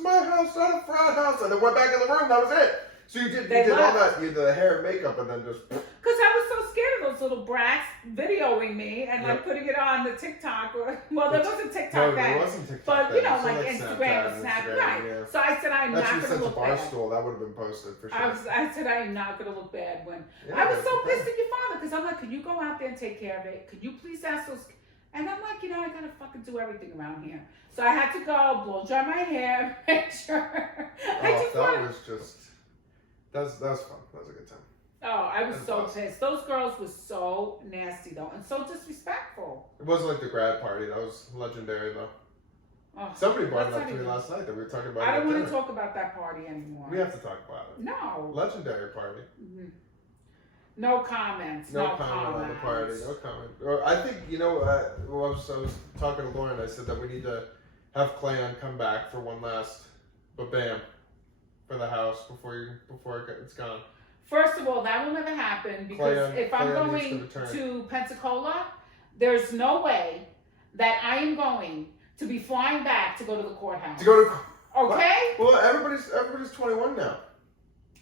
my house, not a frat house. And then went back in the room. That was it. So you did all that, you did the hair and makeup, and then just. Because I was so scared of those little brats videoing me and like putting it on the TikTok. Well, there wasn't TikTok then. No, there wasn't TikTok. But you know, so like Instagram or Snap, right? Yeah. So I said I'm not going to look bad. Barstool, that would have been posted for sure. I said I am not going to look bad when I was so pissed at your father because I'm like, can you go out there and take care of it? Could you please ask those? And I'm like, you know, I gotta fucking do everything around here. So I had to go blow dry my hair, make sure. That was fun. That was a good time. Oh, I was so pissed. Those girls were so nasty though, and so disrespectful. It wasn't like the grad party. That was legendary though. Oh, somebody brought it up to me last night that we were talking about. I don't want to talk about that party anymore. We have to talk about it. No. Legendary party. Mm-hmm. No comments. No comment on the party. No comment. Or I think I was talking to Lauren. I said that we need to have Cleon come back for one last bam for the house before it's gone. First of all, that will never happen because if I'm going to Pensacola, there's no way that I am going to be flying back to go to the courthouse. Okay? Well, everybody's 21 now.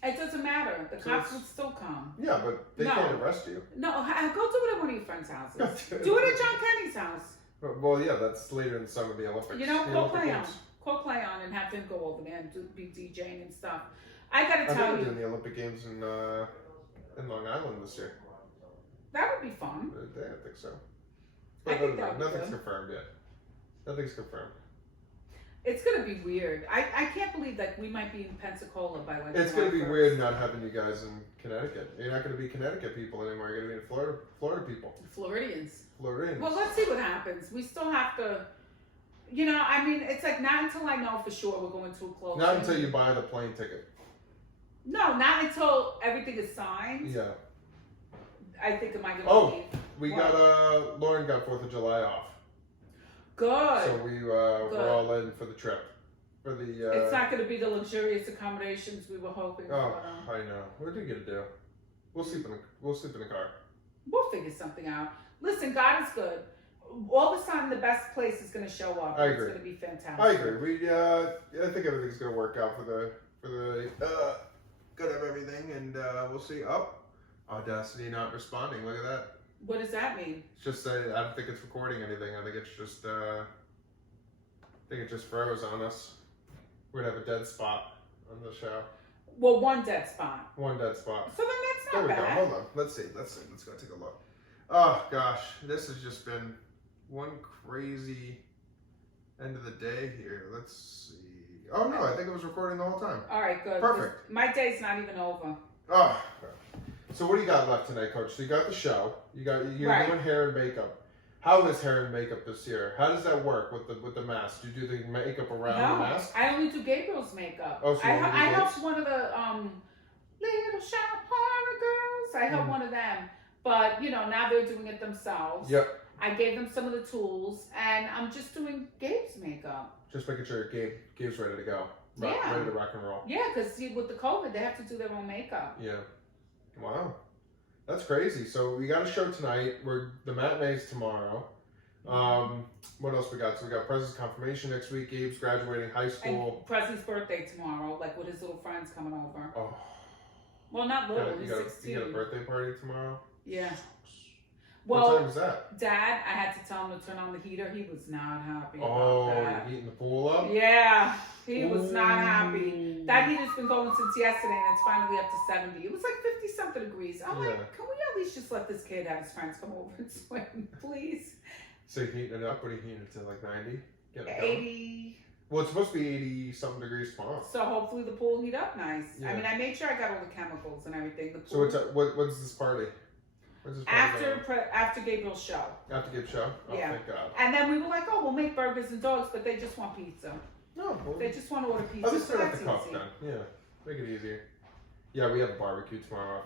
It doesn't matter. The cops would still come. Yeah, but they can't arrest you. No, go do it at one of your friends' houses. Do it at John Kenny's house. Well, yeah, that's later in the summer, the Olympics. You know, call Cleon and have him go over there and be DJing and stuff. I gotta tell you. They're doing the Olympic Games in Long Island this year. That would be fun. I think so. But nothing's confirmed yet. Nothing's confirmed. It's gonna be weird. I can't believe that we might be in Pensacola by like. It's gonna be weird not having you guys in Connecticut. You're not gonna be Connecticut people anymore. You're gonna be in Florida people. Floridians. Floridians. Well, let's see what happens. We still have to. You know, I mean, it's like not until I know for sure we're going to a closing. Not until you buy the plane ticket. No, not until everything is signed. Yeah. I think it might get. Oh, Lauren got 4th of July off. Good. So we're all in for the trip. For the. It's not going to be the luxurious accommodations we were hoping for. Oh, I know. What are you gonna do? We'll sleep in the car. We'll figure something out. Listen, God is good. All the time, the best place is going to show up. I agree. It's going to be fantastic. I agree. I think everything's going to work out for the good of everything, and we'll see. Audacity not responding. Look at that. What does that mean? It's just I don't think it's recording anything. I think it's just froze on us. We're gonna have a dead spot on the show. Well, one dead spot. One dead spot. So then that's not bad. There we go. Hold on. Let's see. Let's go take a look. Oh gosh, this has just been one crazy end of the day here. Let's see. Oh no, I think it was recording the whole time. All right, good. Perfect. My day's not even over. Oh. So what do you got left tonight, Coach? So you got the show. You're doing hair and makeup. How is hair and makeup this year? How does that work with the mask? Do you do the makeup around the mask? I only do Gabriel's makeup. Oh, so I helped one of the Little Shop Horror Girls. I helped one of them, but now they're doing it themselves. Yep. I gave them some of the tools, and I'm just doing Gabe's makeup. Just making sure Gabe's ready to go. Ready to rock and roll. Yeah, because with the COVID, they have to do their own makeup. Yeah. Wow. That's crazy. So we got a show tonight. The matinee's tomorrow. What else we got? So we got President's confirmation next week. Gabe's graduating high school. And President's birthday tomorrow, like with his little friends coming over. Oh. Well, not little. He's 16. You got a birthday party tomorrow? Yeah. What Well, time is that? Dad, I had to tell him to turn on the heater. He was not happy about Oh, that. you're heating the pool up? Yeah, he was not happy. That heater's been going since yesterday, and it's finally up to 70. It was like 50-something degrees. I'm like, can we at least just let this kid have his friends come over and swim, please? So you're heating it up? What are you heating it to, like 90? 80. Well, it's supposed to be 80-something degrees tomorrow. So hopefully the pool will heat up nice. Yeah. I mean, I made sure I got all the chemicals and everything. The So pool, what's this party? When's this party after Gabriel's show. After Gabe's show? Oh, Yeah. thank God. And then we were like, oh, we'll make burgers and dogs, but they just want pizza. No, well, They just want to order pizza. at least So they're at that's the cup easy. then. Yeah, make it easier. Yeah, we have a barbecue tomorrow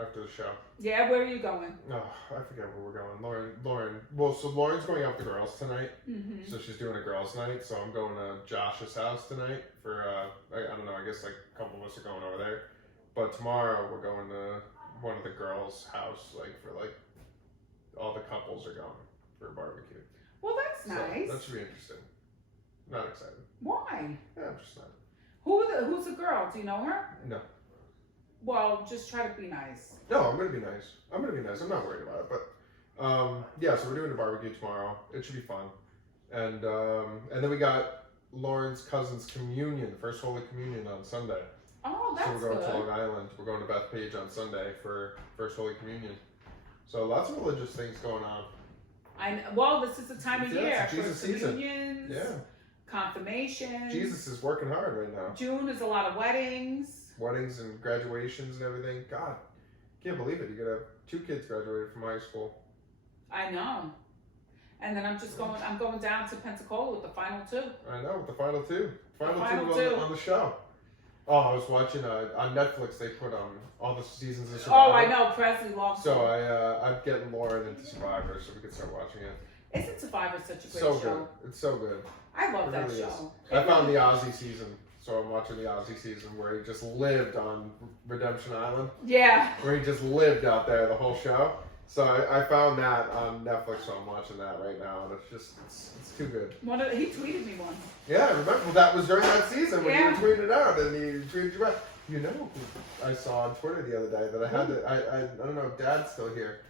after the show. Yeah, where are you going? Oh, I forget where we're going. Lauren. Well, so Lauren's going out with the girls tonight. Mm-hmm. So she's doing a girls' night. So I'm going to Josh's house tonight for I don't know. I guess like a couple of us are going over there. But tomorrow we're going to one of the girls' house, like for like all the couples are going for a barbecue. Well, that's nice. So that should be interesting. Not excited. Why? Yeah, I'm just not. Who's the girl? Do you know her? No. Well, just try to be nice. No, I'm gonna be nice. I'm not worried about it. But yeah, so we're doing a barbecue tomorrow. It should be fun. And then we got Lauren's cousin's communion, first Holy Communion on Sunday. Oh, that's good. So we're going good. to Long Island. We're going to Bethpage on Sunday for first Holy Communion. So lots of religious things going on. Well, this is the time of Yeah, year. it's Jesus First season. communions, Yeah. confirmations. Jesus is working hard right now. June is a lot of weddings. Weddings and graduations and everything. God, can't believe it. You could have 2 kids graduated from high school. I know. And then I'm going down to Pensacola with the final 2. I know, with the final 2. Final two two. on the show. Oh, I was watching on Netflix. They put all the seasons of Oh, Survivor. I know. Presley loves So I'm getting Lauren into Survivor so we can start watching it. Isn't Survivor such a great So show? good. It's so good. I love It that really show. is. I found the Aussie season, so I'm watching the Aussie season where he just lived on Redemption Island, Yeah. where he just lived out there the whole show. So I found that on Netflix, so I'm watching that right now, and it's too good. He tweeted me once. Yeah, I remember. Well, that was during that season when Yeah. you tweeted it out, and he tweeted you back. You know who I saw on Twitter the other day that I had to, I don't know if Dad's still here.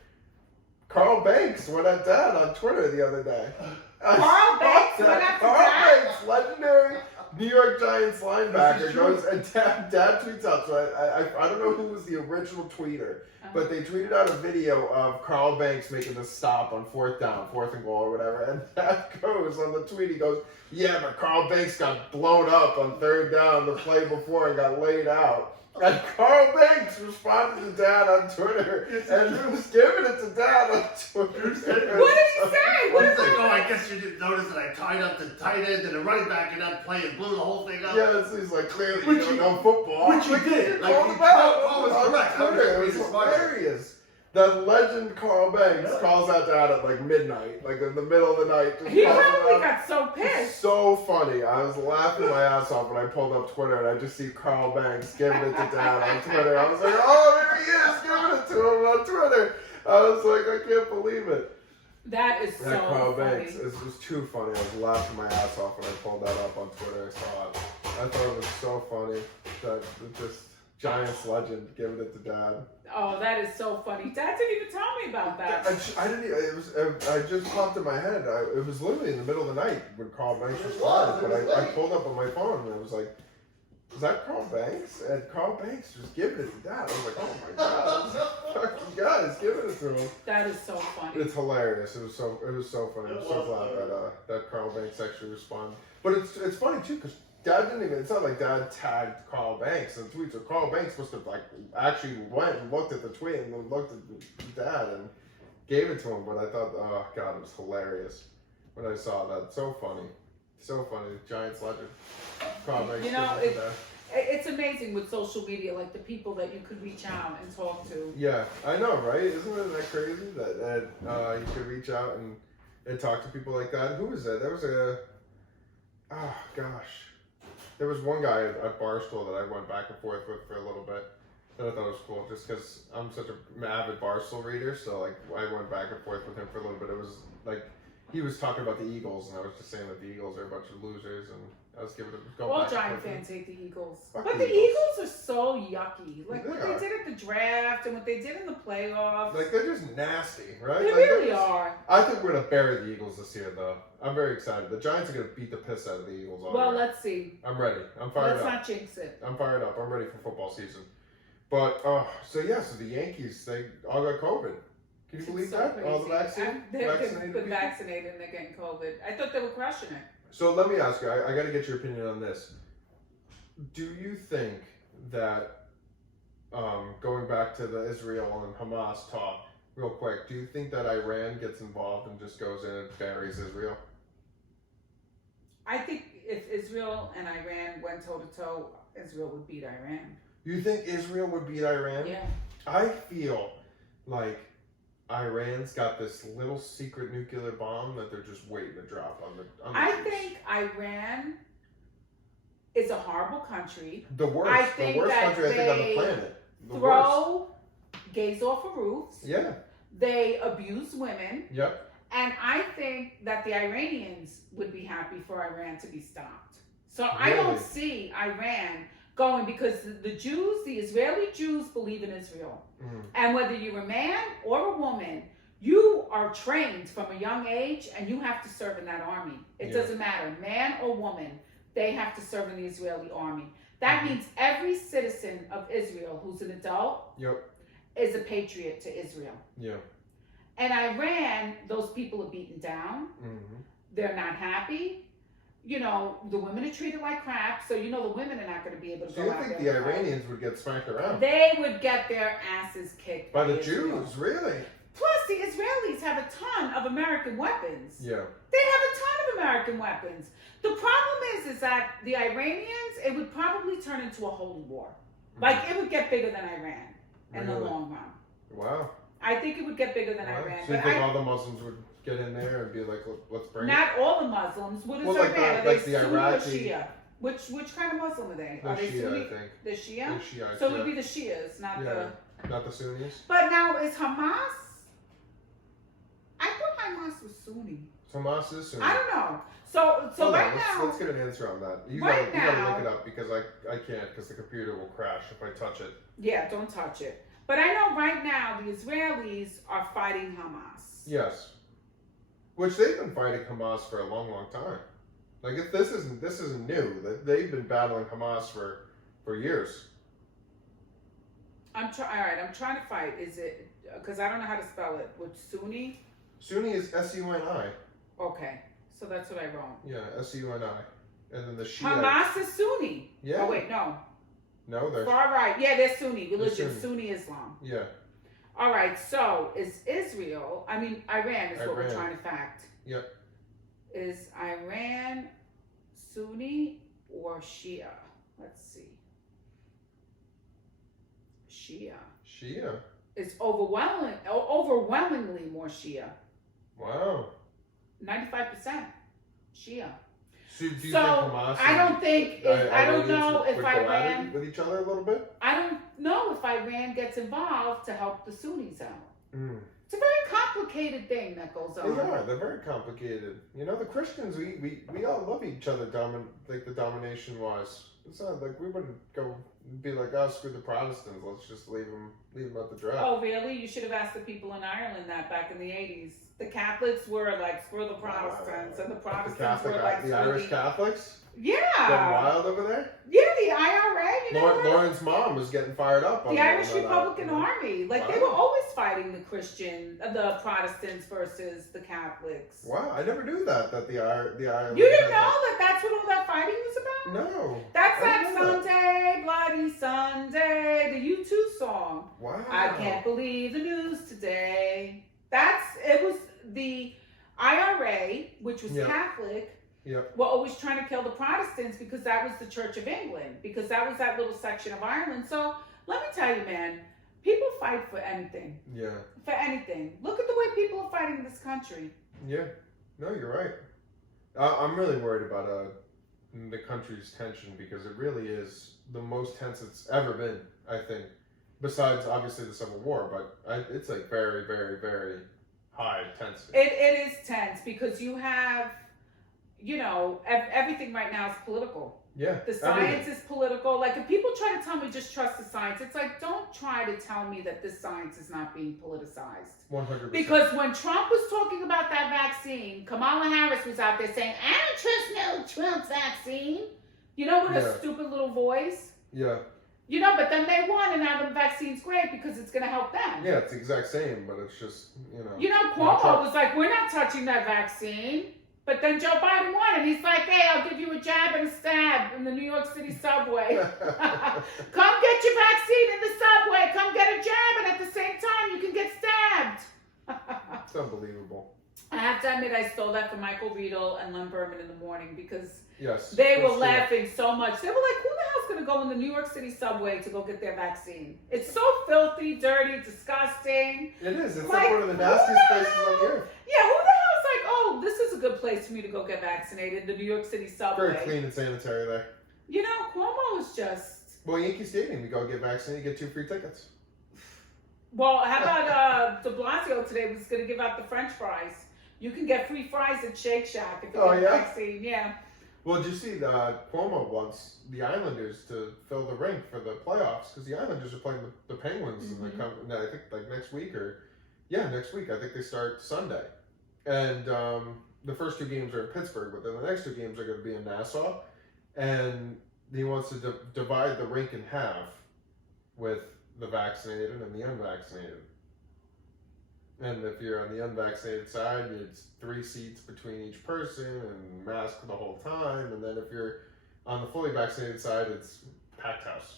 Carl Banks went at Dad on Twitter the other day. Carl Banks went at Carl Dad? Banks, legendary New York Giants linebacker, goes and Dad tweets out. So I don't know who was the original tweeter, but they tweeted out a video of Carl Banks making the stop on 4th down, 4th and goal or whatever, and Dad goes on the tweet. He goes, "Yeah, but Carl Banks got blown up on 3rd down the play before and got laid out." And Carl Banks responded to Dad on Twitter and was giving it to Dad on Twitter. What did he say? What He's did like, he oh, I guess you didn't notice that I tied up the tight end and the running back in that play and blew the whole thing up. Yeah, he's like, clearly Which you don't he- know football. which he did. Like, Called he him out called on correct. Twitter. It was He's smart. hilarious. That legend Carl Banks calls out Dad at like midnight, like in the middle of the night. Just He calls him probably out. got so It's pissed. so funny. I was laughing my ass off when I pulled up Twitter and I just see Carl Banks giving it to Dad on Twitter. I was like, oh, there he is, giving it to him on Twitter. I was like, I can't believe it. That is so That Carl funny. Banks is just too funny. I was laughing my ass off when I pulled that up on Twitter. I saw it. I thought it was so funny that it just Giants legend giving it to Dad. Oh, that is so funny. Dad didn't even tell me about that. I didn't. It was. I just popped in my head. It was literally in the middle of the night when Carl Banks responded. But I pulled up on my phone and I was like, "Is that Carl Banks?" And Carl Banks was giving it to Dad. I was like, "Oh my god, this fucking guy is giving it to him." That is so funny. It's hilarious. It was so funny. I'm so glad that Carl Banks actually responded. But it's funny too because Dad didn't even. It's not like Dad tagged Carl Banks in the tweet. So Carl Banks must have like actually went and looked at the tweet and looked at Dad and gave it to him. But I thought, oh god, it was hilarious when I saw that. So funny. Giants legend. Carl Banks. You know, giving it to Dad. It's amazing with social media, like the people that you could reach out and talk to. Yeah, I know, right? Isn't that crazy that you could reach out and talk to people like that? Who was that? There was there was one guy at Barstool that I went back and forth with for a little bit. And I thought it was cool, just because I'm such an avid Barstool reader. So like, I went back and forth with him for a little bit. It was like he was talking about the Eagles, and I was just saying that the Eagles are a bunch of losers, and I was giving it a go. All back Giant fans hate the Eagles. Fuck But the the Eagles. Eagles are so yucky. Like what they did at the draft and what they did in the playoffs. Like they're just nasty, right? They Like, really are. I think we're gonna bury the Eagles this year, though. I'm very excited. The Giants are gonna beat the piss out of the Eagles. Well, already. let's see. I'm ready. I'm fired Let's up. not jinx it. I'm fired up. I'm ready for football season. But so the Yankees, they all got COVID. Can you believe It's so that? All the crazy. They've vaccinated been people? vaccinated and they're getting COVID. I thought they were crushing it. So let me ask you. I got to get your opinion on this. Do you think that going back to the Israel and Hamas talk real quick? Do you think that Iran gets involved and just goes in and buries Israel? I think if Israel and Iran went toe to toe, Israel would beat Iran. You think Israel would beat Iran? Yeah. I feel like Iran's got this little secret nuclear bomb that they're just waiting to drop on the I troops. think Iran is a horrible country. The worst. I The think worst that country I think on the they planet. The worst. Throw gays off of roofs. Yeah. They abuse women. Yep. And I think that the Iranians would be happy for Iran to be stopped. So I Really? don't see Iran going because the Jews, the Israeli Jews believe in Israel. Mm. And whether you're a man or a woman, you are trained from a young age and you have to serve in that army. It Yeah. doesn't matter, man or woman, they have to serve in the Israeli army. That Mhm. means every citizen of Israel who's an adult Yep. is a patriot to Israel. Yeah. And Iran, those people are beaten down. Mm-hmm. They're not happy. You know, the women are treated like crap, so you know the women are not going to be able to So go you out think there the and fight. Iranians would get smacked around? They would get their asses kicked By the Israel. Jews, really? Plus, the Israelis have a ton of American weapons. Yeah. They have a ton of American weapons. The problem is that the Iranians, it would probably turn into a holy war. Like, it would get bigger than Iran in the Really? long run. Wow. I think it would get bigger than Wow. Iran. So you But think all the Muslims would get in there and be like, let's bring it? not all the Muslims. What is Well, like Iran? the- Are they like the Sunni or Iraqi- Shia? Which kind of Muslim are they? The Are they Shia, Sunni? I think. The Shia? The Shiites, So it yeah. would be the Shias, not Yeah. the... Not the Sunnis? But now, is Hamas... I thought Hamas was Sunni. Hamas is Sunni. I don't know. So Hold right on, now... let's get an answer on that. You Right gotta now- look it up because I can't because the computer will crash if I touch it. Yeah, don't touch it. But I know right now the Israelis are fighting Hamas. Yes. Which they've been fighting Hamas for a long, long time. Like if this isn't new. They've been battling Hamas for years. All right, I'm trying to fight. Is it... Because I don't know how to spell it. Which Sunni? Sunni is S-U-N-I. Okay. So that's what I wrote. Yeah, S-U-N-I. And then the Shia. Hamas is Sunni. Yeah. Oh, wait, no. No, they're Far right. Yeah, they're Sunni. Religion. Sunni. Sunni Islam. yeah. All right, so is Israel... I mean, Iran is what we're Iran. trying to fact. Yep. Is Iran Sunni or Shia? Let's see. Shia. Shia. It's overwhelmingly more Shia. Wow. 95% Shia. So do you think So Hamas? I don't think if, I don't know if would go at Iran. it with each other a little bit. I don't know if Iran gets involved to help the Sunnis out. Mm. It's a very complicated thing that goes on. They are. They're very complicated. You know, the Christians, we all love each other. Like the domination wise. It's not like we wouldn't go be like, oh, screw the Protestants. Let's just leave them at the draft. Oh, really? You should have asked the people in Ireland that back in the 80s. The Catholics were like, screw the Protestants, and the The Protestants were like, the Irish Catholics, Yeah. getting wild over there. Yeah, the IRA, you know. Lauren's mom was getting fired up. The Irish Republican Army. Army. Like, they Wow. were always fighting the Protestants versus the Catholics. Wow, I never knew that the Ireland. You didn't had know that that's what all that fighting was about? that. No. That's I that didn't know that. Sunday, Bloody Sunday, the U2 song. Wow. I can't believe the news today. It was the IRA, which was Yep. Catholic, Yep. were always trying to kill the Protestants because that was the Church of England, because that was that little section of Ireland. So let me tell you, man, people fight for anything. Yeah. For anything. Look at the way people are fighting in this country. Yeah. No, you're right. I'm really worried about the country's tension because it really is the most tense it's ever been, I think. Besides, obviously, the Civil War, but it's like very, very, very high intensity. It is tense because you have, everything right now is political. Yeah. The science is political. Like, if people try to tell me just trust the science, it's like, don't try to tell me that this science is not being politicized. 100%. Because when Trump was talking about that vaccine, Kamala Harris was out there saying, I don't trust no Trump vaccine. With a stupid little voice. Yeah. But then they won, and now the vaccine's great because it's going to help them. Yeah, it's the exact same, but it's just, Cuomo was like, we're not touching that vaccine. But then Joe Biden won, and he's like, hey, I'll give you a jab and a stab in the New York City subway. Come get your vaccine in the subway. Come get a jab, and at the same time, you can get stabbed. It's unbelievable. I have to admit, I stole that from Michael Riedel and Len Berman in the morning because yes, they were laughing so much. They were like, who the hell's going to go in the New York City subway to go get their vaccine? It's so filthy, dirty, disgusting. It is. It's like one of the nastiest places on the earth. Yeah, who the hell's like, oh, this is a good place for me to go get vaccinated, the New York City subway. Very clean and sanitary there. Cuomo is just... Well, Yankee Stadium, you go get vaccinated, you get 2 free tickets. Well, how about de Blasio today was going to give out the French fries. You can get free fries at Shake Shack if you get a vaccine, yeah. Well, did you see Cuomo wants the Islanders to fill the rink for the playoffs because the Islanders are playing the Penguins in I think like next week next week. I think they start Sunday, and the first 2 games are in Pittsburgh, but then the next 2 games are going to be in Nassau, and he wants to divide the rink in half with the vaccinated and the unvaccinated. And if you're on the unvaccinated side, it's 3 seats between each person and mask the whole time. And then if you're on the fully vaccinated side, it's packed house.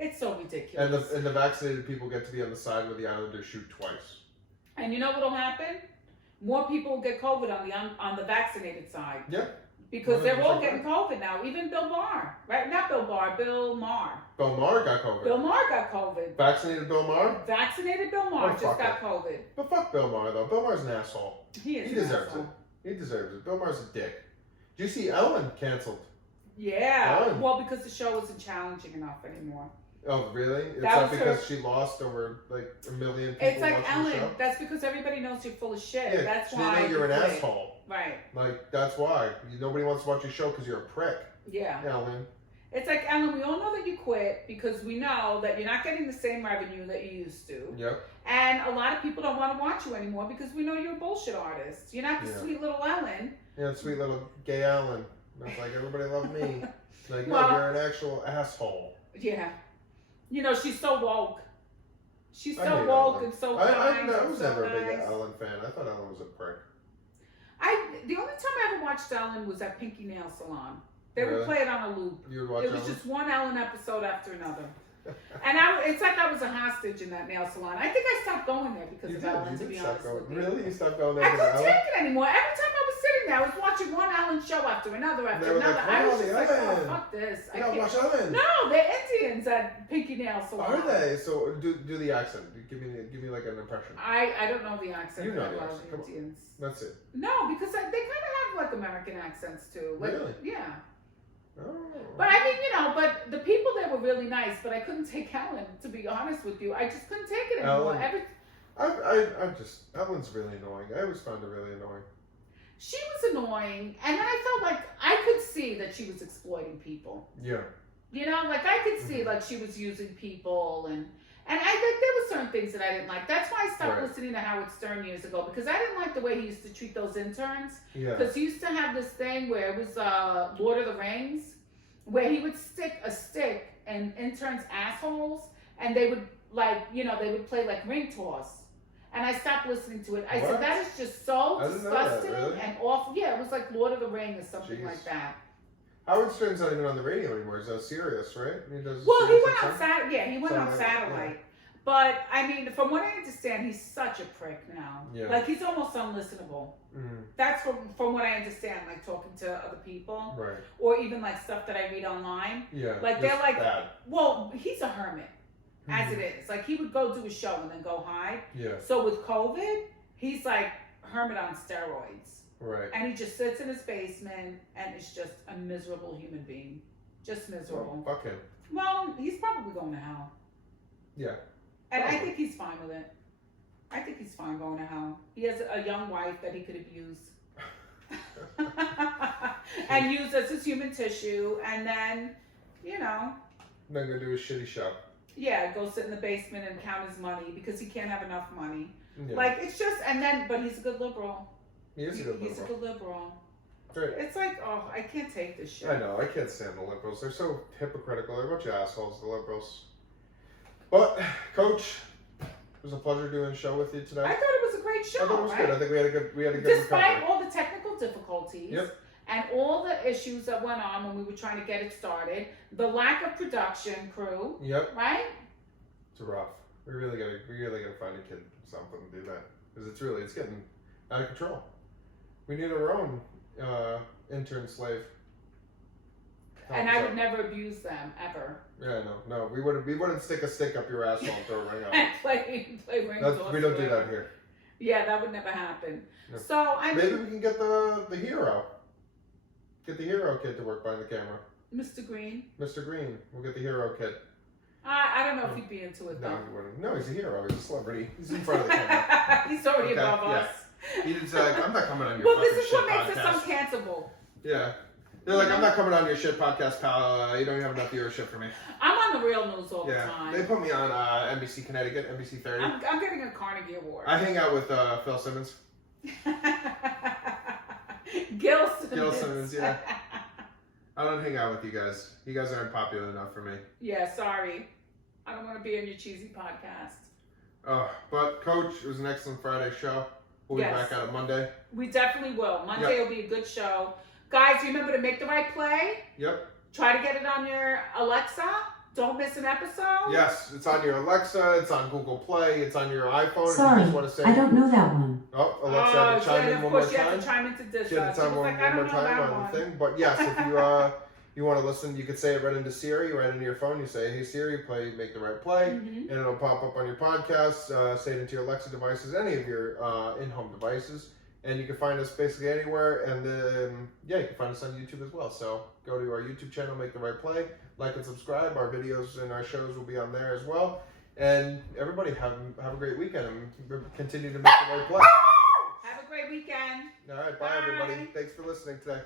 It's so ridiculous. And the vaccinated people get to be on the side where the Islanders shoot twice. And you know what'll happen? More people will get COVID on the vaccinated side. Yeah. Because they're all getting COVID now. Even Bill Maher, right? Not Bill Barr, Bill Maher. Bill Maher got COVID. Bill Maher got COVID. Vaccinated Bill Maher? Vaccinated Bill Maher just got COVID. But fuck Bill Maher, though. Bill Maher's an asshole. He is. He deserves it. He deserves it. Bill Maher's a dick. Did you see Ellen canceled? Yeah. Ellen. Well, because the show wasn't challenging enough anymore. Oh, really? It's not because she lost over like 1 million people. It's like Ellen. The show? That's because everybody knows you're full of shit. Yeah, that's they why know you're an asshole. Right. Like, that's why. Nobody wants to watch your show because you're a prick. Yeah. Ellen. It's like, Ellen, we all know that you quit because we know that you're not getting the same revenue that you used to. Yep. And a lot of people don't want to watch you anymore because we know you're a bullshit artist. You're not the sweet little Ellen. Yeah, sweet little gay Ellen. That's like, everybody loved me. Like, well, no, you're an actual asshole. Yeah. She's so woke. She's so woke and so kind. I was never a big Ellen fan. I thought Ellen was a prick. The only time I ever watched Ellen was at Pinky Nail Salon. They would play it on a loop. You would watch It was just one Ellen episode after another. And it's like I was a hostage in that nail salon. I think I stopped going there because of Ellen, to be honest with you. Really? You stopped going there I because of couldn't Ellen? take it anymore. Every time I was sitting there, I was watching one Ellen show after another after another. Like, I was just like, Ellen. oh, fuck this. I can't watch Ellen. No, they're Indians at Pinky Nail Salon. Are they? So do the accent. Give me like an impression. I don't know the accent. You know of the accent. Indians. That's it. No, because they kind of have like American accents too. Like, really? Yeah. Oh. But I mean, but the people there were really nice, but I couldn't take Ellen, to be honest with you. I just couldn't take it anymore. Ellen's really annoying. I always found her really annoying. She was annoying, and then I felt like I could see that she was exploiting people. Yeah. Like I could see like she was using people, and I think there were certain things that I didn't like. That's why I stopped listening to Howard Stern years ago, because I didn't like the way he used to treat those interns. Yeah. Because he used to have this thing where it was Lord of the Rings, where he would stick a stick in interns' assholes, and they would they would play like ring toss. And I stopped listening to it. I said, that is just so disgusting and awful. Yeah, it was like Lord of the Rings or something like that. Howard Stern's not even on the radio anymore. He's on Sirius, right? He went on satellite. Yeah, he went on satellite. Yeah. But I mean, from what I understand, he's such a prick now. Yeah. Like he's almost unlistenable. Mm-hmm. That's from what I understand. Like talking to other people, right? Or even like stuff that I read online. Yeah. Like they're like, well, he's a hermit, as it is. Like he would go do a show and then go hide. Yeah. So with COVID, he's like hermit on steroids. Right. And he just sits in his basement and is just a miserable human being. Just miserable. Well, fuck him. Well, he's probably going to hell. Yeah. And I think he's fine with it. I think he's fine going to hell. He has a young wife that he could abuse. And use as his human tissue, and then, Then go do a shitty show. Yeah, go sit in the basement and count his money because he can't have enough money. Yeah. Like, it's just, but he's a good liberal. He is a good He's liberal. a good liberal. Right. It's like, oh, I can't take this shit. I know, I can't stand the liberals. They're so hypocritical. They're a bunch of assholes, the liberals. But, Coach, it was a pleasure doing the show with you today. I thought it was a great show. I thought it was right? good. I think we had a good Despite recovery. all the technical difficulties. Yep. And all the issues that went on when we were trying to get it started, the lack of production crew, Yep. right? It's rough. We really gotta find a kid something to do that. Because it's getting out of control. We need our own intern slave. And I would never abuse them, ever. Yeah, no. We wouldn't stick a stick up your asshole and throw a ring out. And play rings. We don't do that here. Yeah, that would never happen. No. So, Maybe we can get the hero. Get the hero kid to work behind the camera. Mr. Green. Mr. Green. We'll get the hero kid. I don't know if he'd be into it, No, though. he wouldn't. No, he's a hero. He's a celebrity. He's in front of the camera. He's already Okay, above yeah. us. He's like, I'm not coming on your Well, fucking this is shit what makes podcast. us uncancelable. Yeah. They're like, I'm not coming on your shit podcast, pal. You don't have enough viewership for me. I'm on the real news all the Yeah. time. They put me on NBC Connecticut, NBC 30. I'm getting a Carnegie Award. I hang out with Phil Simmons. Gil Simmons. Gil Simmons, yeah. I don't hang out with you guys. You guys aren't popular enough for me. Yeah, sorry. I don't want to be on your cheesy podcast. But Coach, it was an excellent Friday show. We'll be Yes. back out on Monday. We definitely will. Monday will be a good show. Guys, remember to make the right play. Yep. Try to get it on your Alexa. Don't miss an episode. Yes, it's on your Alexa, it's on Google Play, it's on your iPhone. Sorry, if you just want to say, I don't know that one. Oh, Alexa had to chime in one more Of course, you have time. to chime into this. She had to chime one more time on the thing. But yes, if you want to listen, you could say it right into Siri, right into your phone. You say, "Hey Siri, play Make the Right Play," Mm-hmm. and it'll pop up on your podcast. Say it into your Alexa devices, any of your in-home devices, and you can find us basically anywhere. And then you can find us on YouTube as well. So go to our YouTube channel, Make the Right Play, like and subscribe. Our videos and our shows will be on there as well. And everybody have a great weekend and continue to make the right play. Have a great weekend. All right, bye everybody. Thanks for listening today.